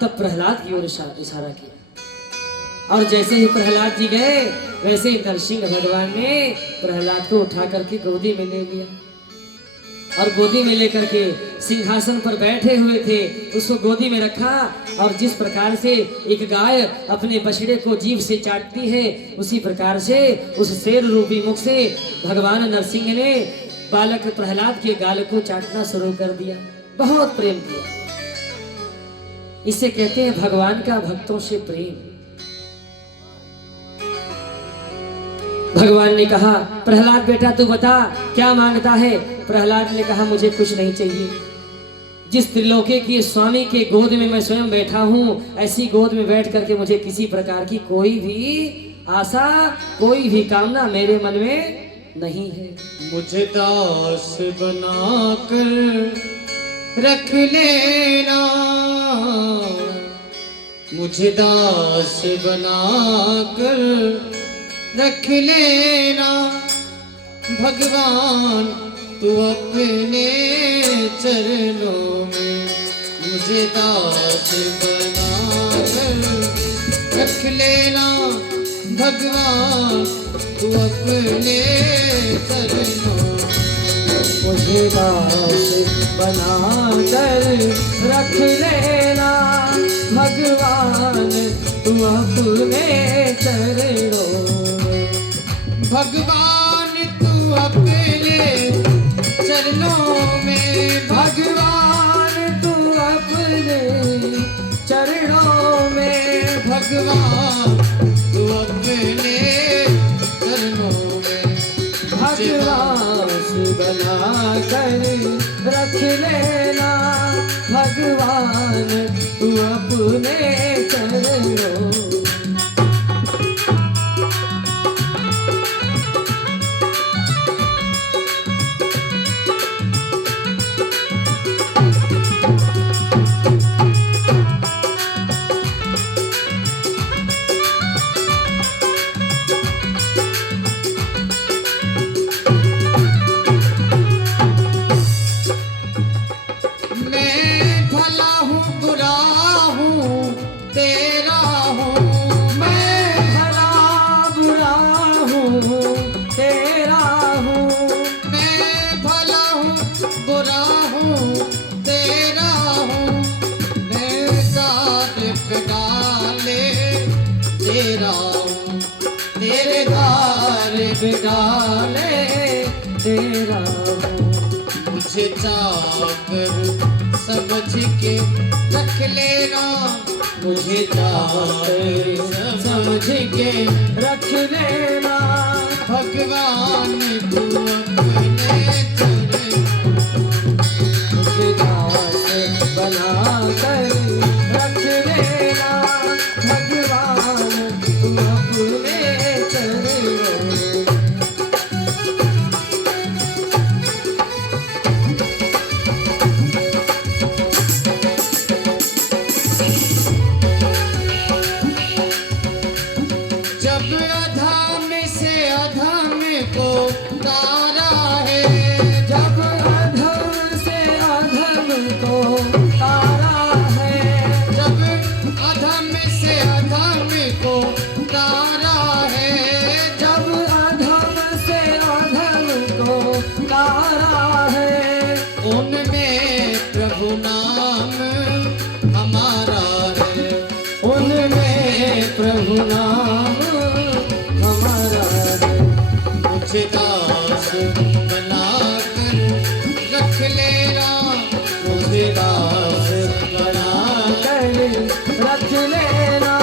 तब प्रहलाद की ओर इशारा किया और जैसे ही प्रहलाद जी गए वैसे ही नरसिंह भगवान ने प्रहलाद को उठा करके गोदी में ले लिया और गोदी में लेकर के सिंहासन पर बैठे हुए थे उसको गोदी में रखा। और जिस प्रकार से एक गाय अपने बछड़े को जीभ से चाटती है, उसी प्रकार से उस शेर रूपी मुख से भगवान नरसिंह ने बालक प्रहलाद के गाल को चाटना शुरू कर दिया। बहुत प्रेम किया। इसे कहते हैं भगवान का भक्तों से प्रेम। भगवान ने कहा, प्रहलाद बेटा तू बता क्या मांगता है? प्रहलाद ने कहा, मुझे कुछ नहीं चाहिए। जिस त्रिलोकी के स्वामी के गोद में मैं स्वयं बैठा हूँ, ऐसी गोद में बैठ करके मुझे किसी प्रकार की कोई भी आशा, कोई भी कामना मेरे मन में नहीं है। मुझे दास बनाकर रख लेना, मुझे दास बनाकर रख लेना, भगवान तू अपने चरणों में मुझे दास बनाकर रख लेना, भगवान तू अपने चरणों मुझे दास बनाकर रख लेना, भगवान तू अपने चरणों में। भगवान तू अपने चरणों में, भगवान तू अपने चरणों में, भगवान बना कर रख लेना भगवान तू अपने चरणों। मैं भला हूँ बुरा हूँ तेरा हूँ, मैं भला बुरा हूँ तेरा हूँ, मैं भला हूँ बुरा हूँ तेरा हूँ, मैं साथ डाले तेरा हूँ, तेरे द्वार डाले तेरा हूँ। मुझे चाकर समझ के रख लेना, मुझे चाकर समझ के रख लेना भगवान तू अपने चरणों। मुझे दास बना कर रख लेना भगवान तू अपने चरणों। जब अधम से अधम को तारा है, जब अधम से अधम को तारा है, जब अधम से अधम को तारा है, जब अधम से अधम को तारा है, उनमें प्रभु नाम हमारा है, उनमें प्रभु नाम हमारा है। मुझे दास बना कर रख लेना, मुझे दास बना कर रख लेना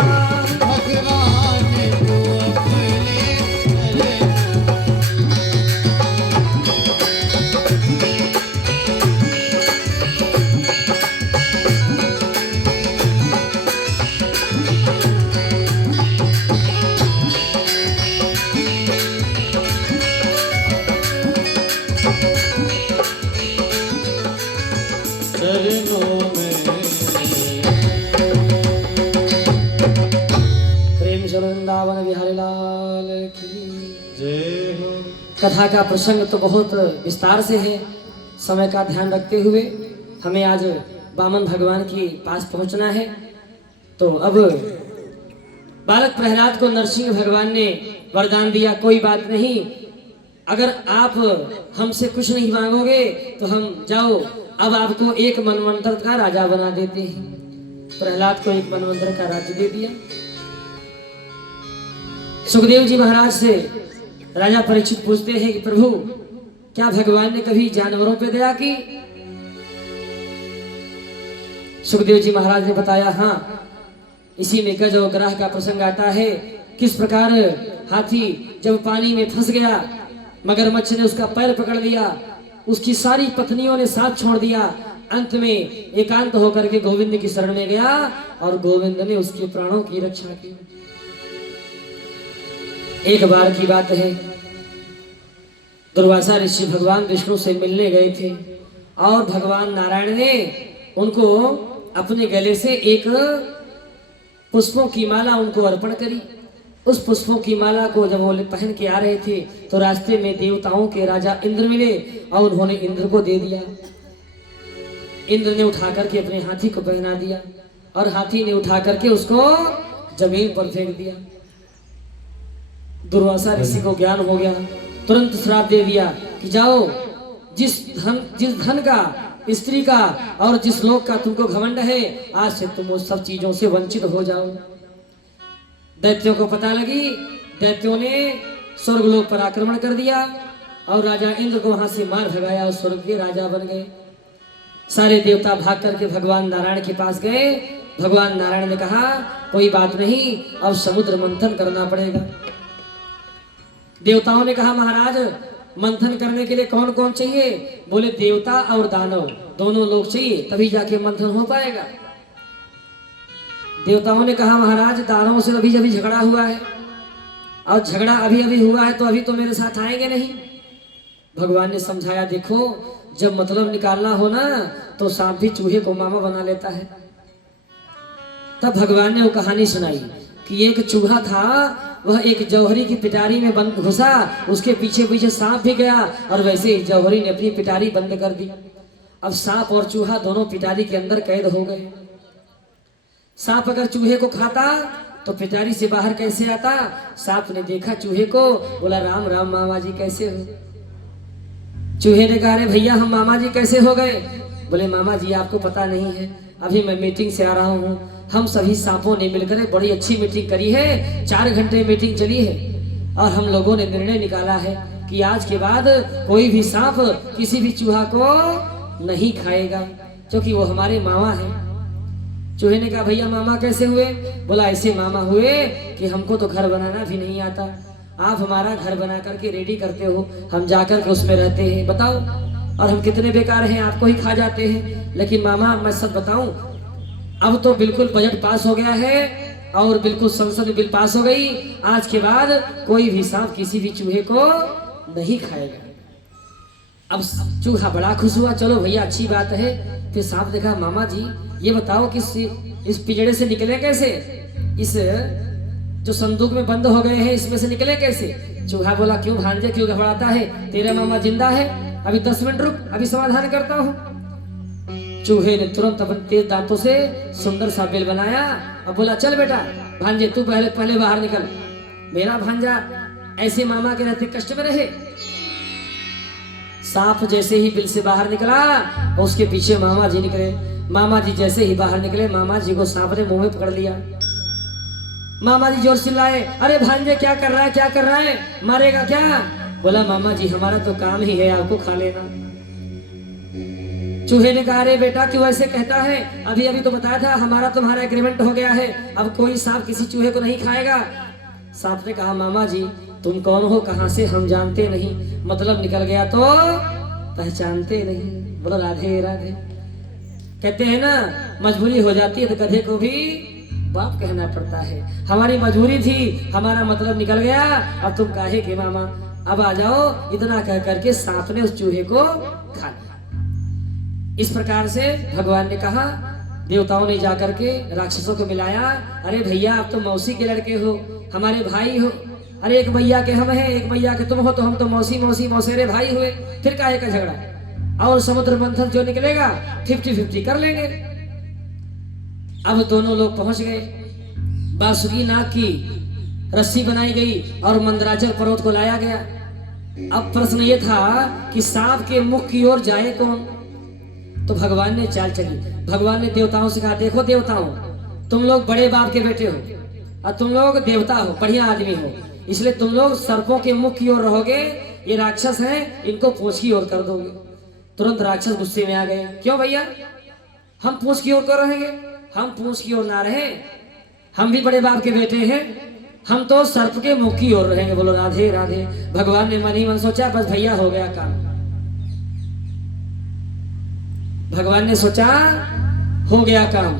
भगवान को अपने चरणों। चरणों में प्रेम से वृंदावन बिहारी लाल की जय हो। कथा का प्रसंग तो बहुत विस्तार से है। समय का ध्यान रखते हुए हमें आज वामन भगवान के पास पहुंचना है। तो अब बालक प्रहलाद को नरसिंह भगवान ने वरदान दिया, कोई बात नहीं, अगर आप हमसे कुछ नहीं मांगोगे तो हम जाओ, अब आपको एक मनवंतर का राजा बना देते हैं। प्रहलाद को एक मनवंतर का राज्य दे दिया। सुखदेव जी महाराज से राजा परीक्षित पूछते हैं कि प्रभु, क्या भगवान ने कभी जानवरों पे दया की? सुखदेव जी महाराज ने बताया, हाँ, इसी में गज और ग्राह का प्रसंग आता है। किस प्रकार हाथी जब पानी में फंस गया, मगरमच्छ ने उसका पैर पकड़ लिया, उसकी सारी पत्नियों ने साथ छोड़ दिया, अंत में एकांत होकर के गोविंद की शरण में गया और गोविंद ने उसके प्राणों की रक्षा की। एक बार की बात है, दुर्वासा ऋषि भगवान विष्णु से मिलने गए थे और भगवान नारायण ने उनको अपने गले से एक पुष्पों की माला उनको अर्पण करी। उस पुष्पों की माला को जब वो पहन के आ रहे थे तो रास्ते में देवताओं के राजा इंद्र मिले और उन्होंने इंद्र को दे दिया। इंद्र ने उठा करके अपने हाथी को पहना दिया और हाथी ने उठा करके उसको जमीन पर फेंक दिया। दुर्वासा ऋषि को ज्ञान हो गया, तुरंत श्राप दे दिया कि जाओ, जिस धन का, स्त्री का और जिस लोक का तुमको घमंड है, आज से तुम उस सब चीजों से वंचित हो जाओ। दैत्यों को पता लगी, दैत्यों ने स्वर्गलोक पर आक्रमण कर दिया और राजा इंद्र को वहां से मार भगाया और स्वर्ग के राजा बन गए। सारे देवता भाग करके भगवान नारायण के पास गए। भगवान नारायण ने कहा, कोई बात नहीं, अब समुद्र मंथन करना पड़ेगा। देवताओं ने कहा, महाराज मंथन करने के लिए कौन कौन चाहिए? बोले देवता और दानव दोनों लोग चाहिए, तभी जाके मंथन हो पाएगा। देवताओं ने कहा महाराज दानवों से अभी अभी झगड़ा हुआ है और झगड़ा अभी अभी हुआ है तो अभी तो मेरे साथ आएंगे नहीं। भगवान ने समझाया देखो जब मतलब निकालना हो ना तो सांप भी चूहे को मामा बना लेता है। तब भगवान ने वो कहानी सुनाई कि एक चूहा था, वह एक जौहरी की पिटारी में बंद घुसा, उसके पीछे पीछे सांप भी गया और वैसे ही जौहरी ने अपनी पिटारी बंद कर दी। अब सांप और चूहा दोनों पिटारी के अंदर कैद हो गए। सांप अगर चूहे को खाता तो पिटारी से बाहर कैसे आता? सांप ने देखा चूहे को, बोला राम राम मामा जी कैसे हो? चूहे ने कहा अरे भैया हम मामा जी कैसे हो गए? बोले मामा जी आपको पता नहीं है, अभी मैं मीटिंग से आ रहा हूँ। हम सभी सांपों ने मिलकर बड़ी अच्छी मीटिंग करी है, 4 घंटे मीटिंग चली है और हम लोगों ने निर्णय निकाला है कि आज के बाद कोई भी सांप किसी भी चूहा को नहीं खाएगा क्योंकि वो हमारे मामा हैं। चूहे ने कहा भैया मामा कैसे हुए? बोला ऐसे मामा हुए कि हमको तो घर बनाना भी नहीं आता, आप हमारा घर बना करके रेडी करते हो, हम जाकर के उसमें रहते हैं, बताओ और हम कितने बेकार हैं, आपको ही खा जाते हैं। लेकिन मामा मैं सब बताऊं, अब तो बिल्कुल बजट पास हो गया है और बिल्कुल संसद में बिल पास हो गई, आज के बाद कोई भी सांप किसी भी चूहे को नहीं खाएगा। अब चूहा बड़ा खुश हुआ, चलो भैया अच्छी बात है। फिर सांप देखा मामा जी ये बताओ कि इस पिंजड़े से निकले कैसे, इस जो संदूक में बंद हो गए हैं इसमें से निकले कैसे? चूहा बोला क्यों भांजे क्यों घबराता है, तेरा मामा जिंदा है, अभी 10 मिनट रुक अभी समाधान करता हूँ। चूहे ने तुरंत अपन तेज दांतों से सुंदर सा बेल बनाया और बोला चल बेटा भांजे तू पहले बाहर निकल, मेरा भांजा ऐसे मामा के रहते कष्ट में रहे। सांप जैसे ही बिल से बाहर निकला और उसके पीछे मामा जी निकले। मामा जी जैसे ही बाहर निकले मामा जी को सांप ने मुंह में पकड़ लिया। मामा जी जोर से चिल्लाए अरे भांजे क्या कर रहा है, क्या कर रहा है, मारेगा क्या? बोला मामा जी हमारा तो काम ही है आपको खा लेना। चूहे ने कहा अरे बेटा क्यों ऐसे कहता है, अभी अभी तो बताया था हमारा तुम्हारा एग्रीमेंट हो गया है, अब कोई सांप किसी चूहे को नहीं खाएगा। सांप ने कहा मामा जी तुम कौन हो, कहां से, हम जानते नहीं, मतलब निकल गया तो पहचानते नहीं। बोलो राधे राधे। कहते हैं ना मजबूरी हो जाती है तो गधे को भी बाप कहना पड़ता है। हमारी मजबूरी थी, हमारा मतलब निकल गया, अब तुम काहे के मामा, अब आ जाओ। इतना कह करके सांप ने उस चूहे को खा लिया। इस प्रकार से भगवान ने कहा, देवताओं ने जाकर के राक्षसों को मिलाया, अरे भैया आप तो मौसी के लड़के हो, हमारे भाई हो, अरे एक भैया के हम हैं, एक भैया के तुम हो, तो हम तो मौसी मौसी मौसेरे भाई हुए, फिर काहे का झगड़ा? और समुद्र मंथन जो निकलेगा 50-50 कर लेंगे। अब दोनों लोग पहुंच गए, बांसुरी नाग की रस्सी बनाई गई और मंदराचल पर्वत को लाया गया। अब प्रश्न ये था कि सांप के मुख की ओर जाए कौन? तो भगवान ने चाल चली। भगवान ने देवताओं से कहा देखो देवताओं तुम लोग बड़े बाप के बेटे हो और तुम लोग देवता हो, बढ़िया आदमी हो, इसलिए तुम लोग सर्पों के मुख की ओर रहोगे, ये राक्षस हैं इनको पूंछ की ओर कर दोगे। तुरंत राक्षस गुस्से में आ गए, क्यों भैया हम पूंछ की ओर क्यों रहेंगे? हम पूंछ की ओर ना रहे, हम भी बड़े बाप के बेटे हैं, हम तो सर्प के मुख की ओर रहेंगे। बोलो राधे राधे। भगवान ने मन ही मन सोचा बस भैया हो गया काम। भगवान ने सोचा हो गया काम,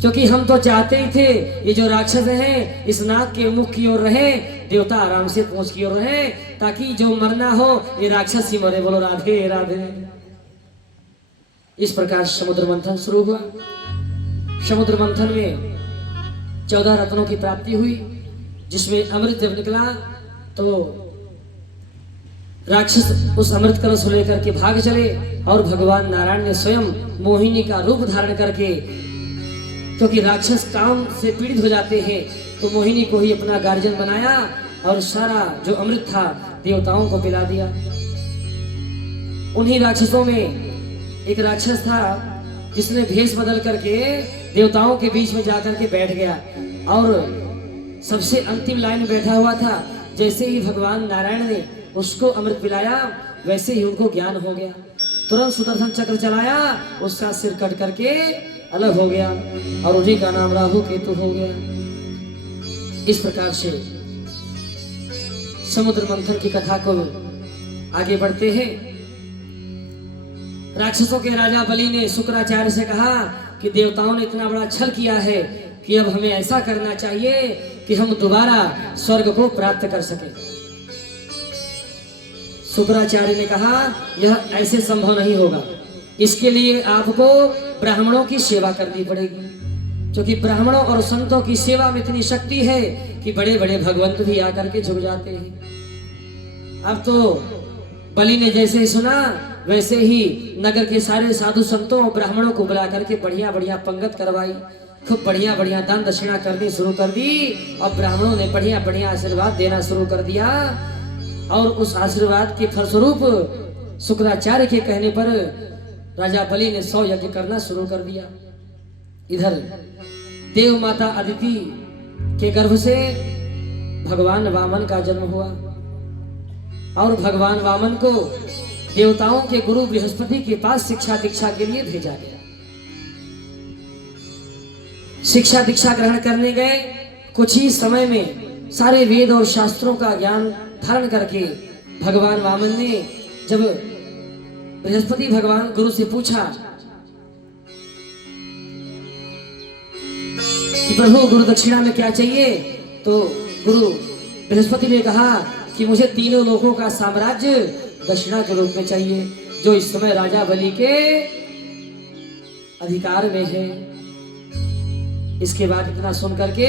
क्योंकि हम तो चाहते ही थे ये जो राक्षस हैं इस नाग के मुख की ओर रहे, देवता आराम से पूंछ की ओर रहे, ताकि जो मरना हो ये राक्षस ही मरे। बोलो राधे राधे। इस प्रकार समुद्र मंथन शुरू हुआ। समुद्र मंथन में 14 रत्नों की प्राप्ति हुई, जिसमें अमृत जब निकला तो राक्षस उस अमृत कलश को लेकर के भाग चले और भगवान नारायण ने स्वयं मोहिनी का रूप धारण करके, क्योंकि राक्षस काम से पीड़ित हो जाते हैं, तो मोहिनी को ही अपना गार्जियन बनाया और सारा जो अमृत था देवताओं को पिला दिया। उन्हीं राक्षसों में एक राक्षस था जिसने भेष बदल करके देवताओं के बीच में जाकर के बैठ गया और सबसे अंतिम लाइन में बैठा हुआ था। जैसे ही भगवान नारायण ने उसको अमृत पिलाया वैसे ही उनको ज्ञान हो गया। तुरंत सुदर्शन चक्र चलाया, उसका सिर कट करके अलग हो गया और उन्हीं का नाम राहु केतु हो गया। इस प्रकार से समुद्र मंथन की कथा को आगे बढ़ते हैं। राक्षसों के राजा बलि ने शुक्राचार्य से कहा कि देवताओं ने इतना बड़ा छल किया है कि अब हमें ऐसा करना चाहिए कि हम दोबारा स्वर्ग को प्राप्त कर सकें। शुक्राचार्य ने कहा यह ऐसे संभव नहीं होगा, इसके लिए आपको ब्राह्मणों की सेवा करनी पड़ेगी, क्योंकि ब्राह्मणों और संतों की सेवा में इतनी शक्ति है कि बड़े बड़े भगवंत भी आकर के झुक जाते हैं। अब तो बलि ने जैसे ही सुना वैसे ही नगर के सारे साधु संतों और ब्राह्मणों को बुला करके बढ़िया बढ़िया पंगत करवाई, खूब बढ़िया बढ़िया दान दक्षिणा करनी शुरू कर दी और ब्राह्मणों ने बढ़िया बढ़िया आशीर्वाद देना शुरू कर दिया। और उस आशीर्वाद के फलस्वरूप शुक्राचार्य के कहने पर राजा बलि ने 100 यज्ञ करना शुरू कर दिया। इधर देव माता अदिति के गर्भ से भगवान वामन का जन्म हुआ और भगवान वामन को देवताओं के गुरु बृहस्पति के पास शिक्षा दीक्षा के लिए भेजा गया। शिक्षा दीक्षा ग्रहण करने गए, कुछ ही समय में सारे वेद और शास्त्रों का ज्ञान धारण करके भगवान वामन ने जब बृहस्पति भगवान गुरु से पूछा कि प्रभु गुरु दक्षिणा में क्या चाहिए, तो गुरु बृहस्पति ने कहा कि मुझे तीनों लोगों का साम्राज्य दक्षिणा के रूप में चाहिए, जो इस समय राजा बलि के अधिकार में है। इसके बाद इतना सुन करके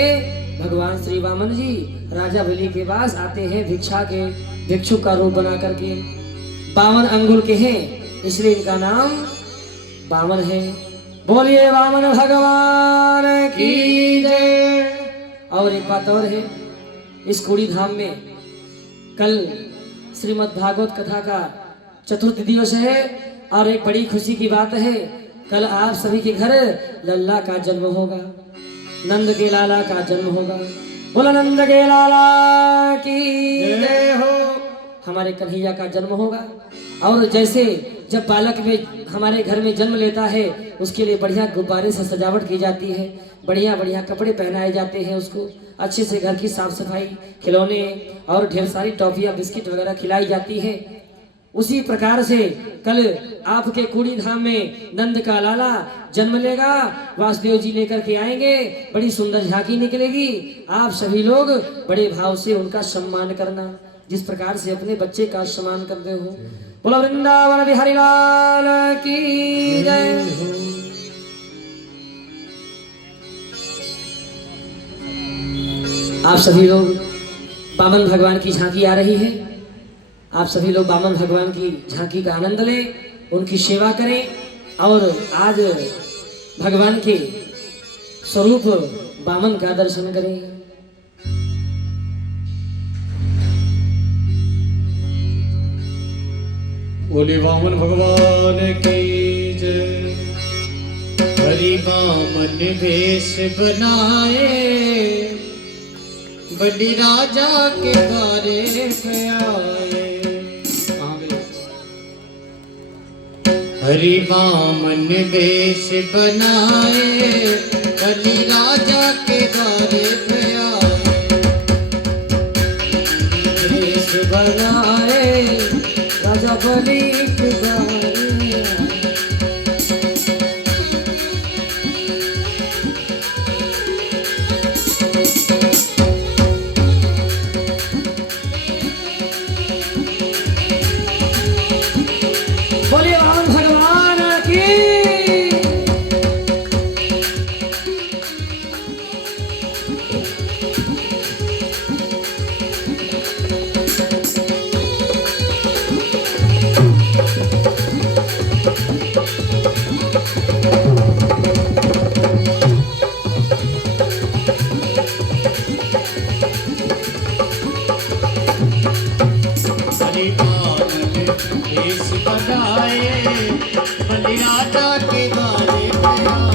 भगवान श्री वामन जी राजा बलि के पास आते हैं भिक्षा के भिक्षुक का रूप बना करके। 52 अंगुल के हैं, इसलिए इनका नाम वामन है। बोलिए वामन भगवान की जय। और एक बात और है, इस कुड़ी धाम में कल श्रीमद् भागवत कथा का चतुर्थ दिवस है और एक बड़ी खुशी की बात है, कल आप सभी के घर लल्ला का जन्म होगा, नंद के लाला का जन्म होगा। बोला नंद के लाला की जय हो। हमारे कन्हैया का जन्म होगा। और जैसे जब बालक में हमारे घर में जन्म लेता है उसके लिए बढ़िया गुब्बारे से सजावट की जाती है, बढ़िया बढ़िया कपड़े पहनाए जाते हैं, उसको अच्छे से घर की साफ सफाई, खिलौने और ढेर सारी टॉफियाँ बिस्किट वगैरह खिलाई जाती है। उसी प्रकार से कल आपके कुड़ी धाम में नंद का लाला जन्म लेगा, वासुदेव जी लेकर के आएंगे, बड़ी सुंदर झांकी निकलेगी। आप सभी लोग बड़े भाव से उनका सम्मान करना, जिस प्रकार से अपने बच्चे का सम्मान करते हो। बोलो वृंदावन बिहारी लाल की जय। आप सभी लोग वामन भगवान की झांकी आ रही है, आप सभी लोग वामन भगवान की झांकी का आनंद लें, उनकी सेवा करें और आज भगवान के स्वरूप वामन का दर्शन करें। बोले वामन भगवान की जय। हरि वामन भेष बनाए, बलि राजा के द्वारे आए। हरि वामन भेष बनाए, बलि राजा के द्वारे आए। भेष बनाए राजा बलि के द्वारे। बोलिए वामन भगवान की। हरि वामन भेष बनाए, बलि राजा के द्वारे आए।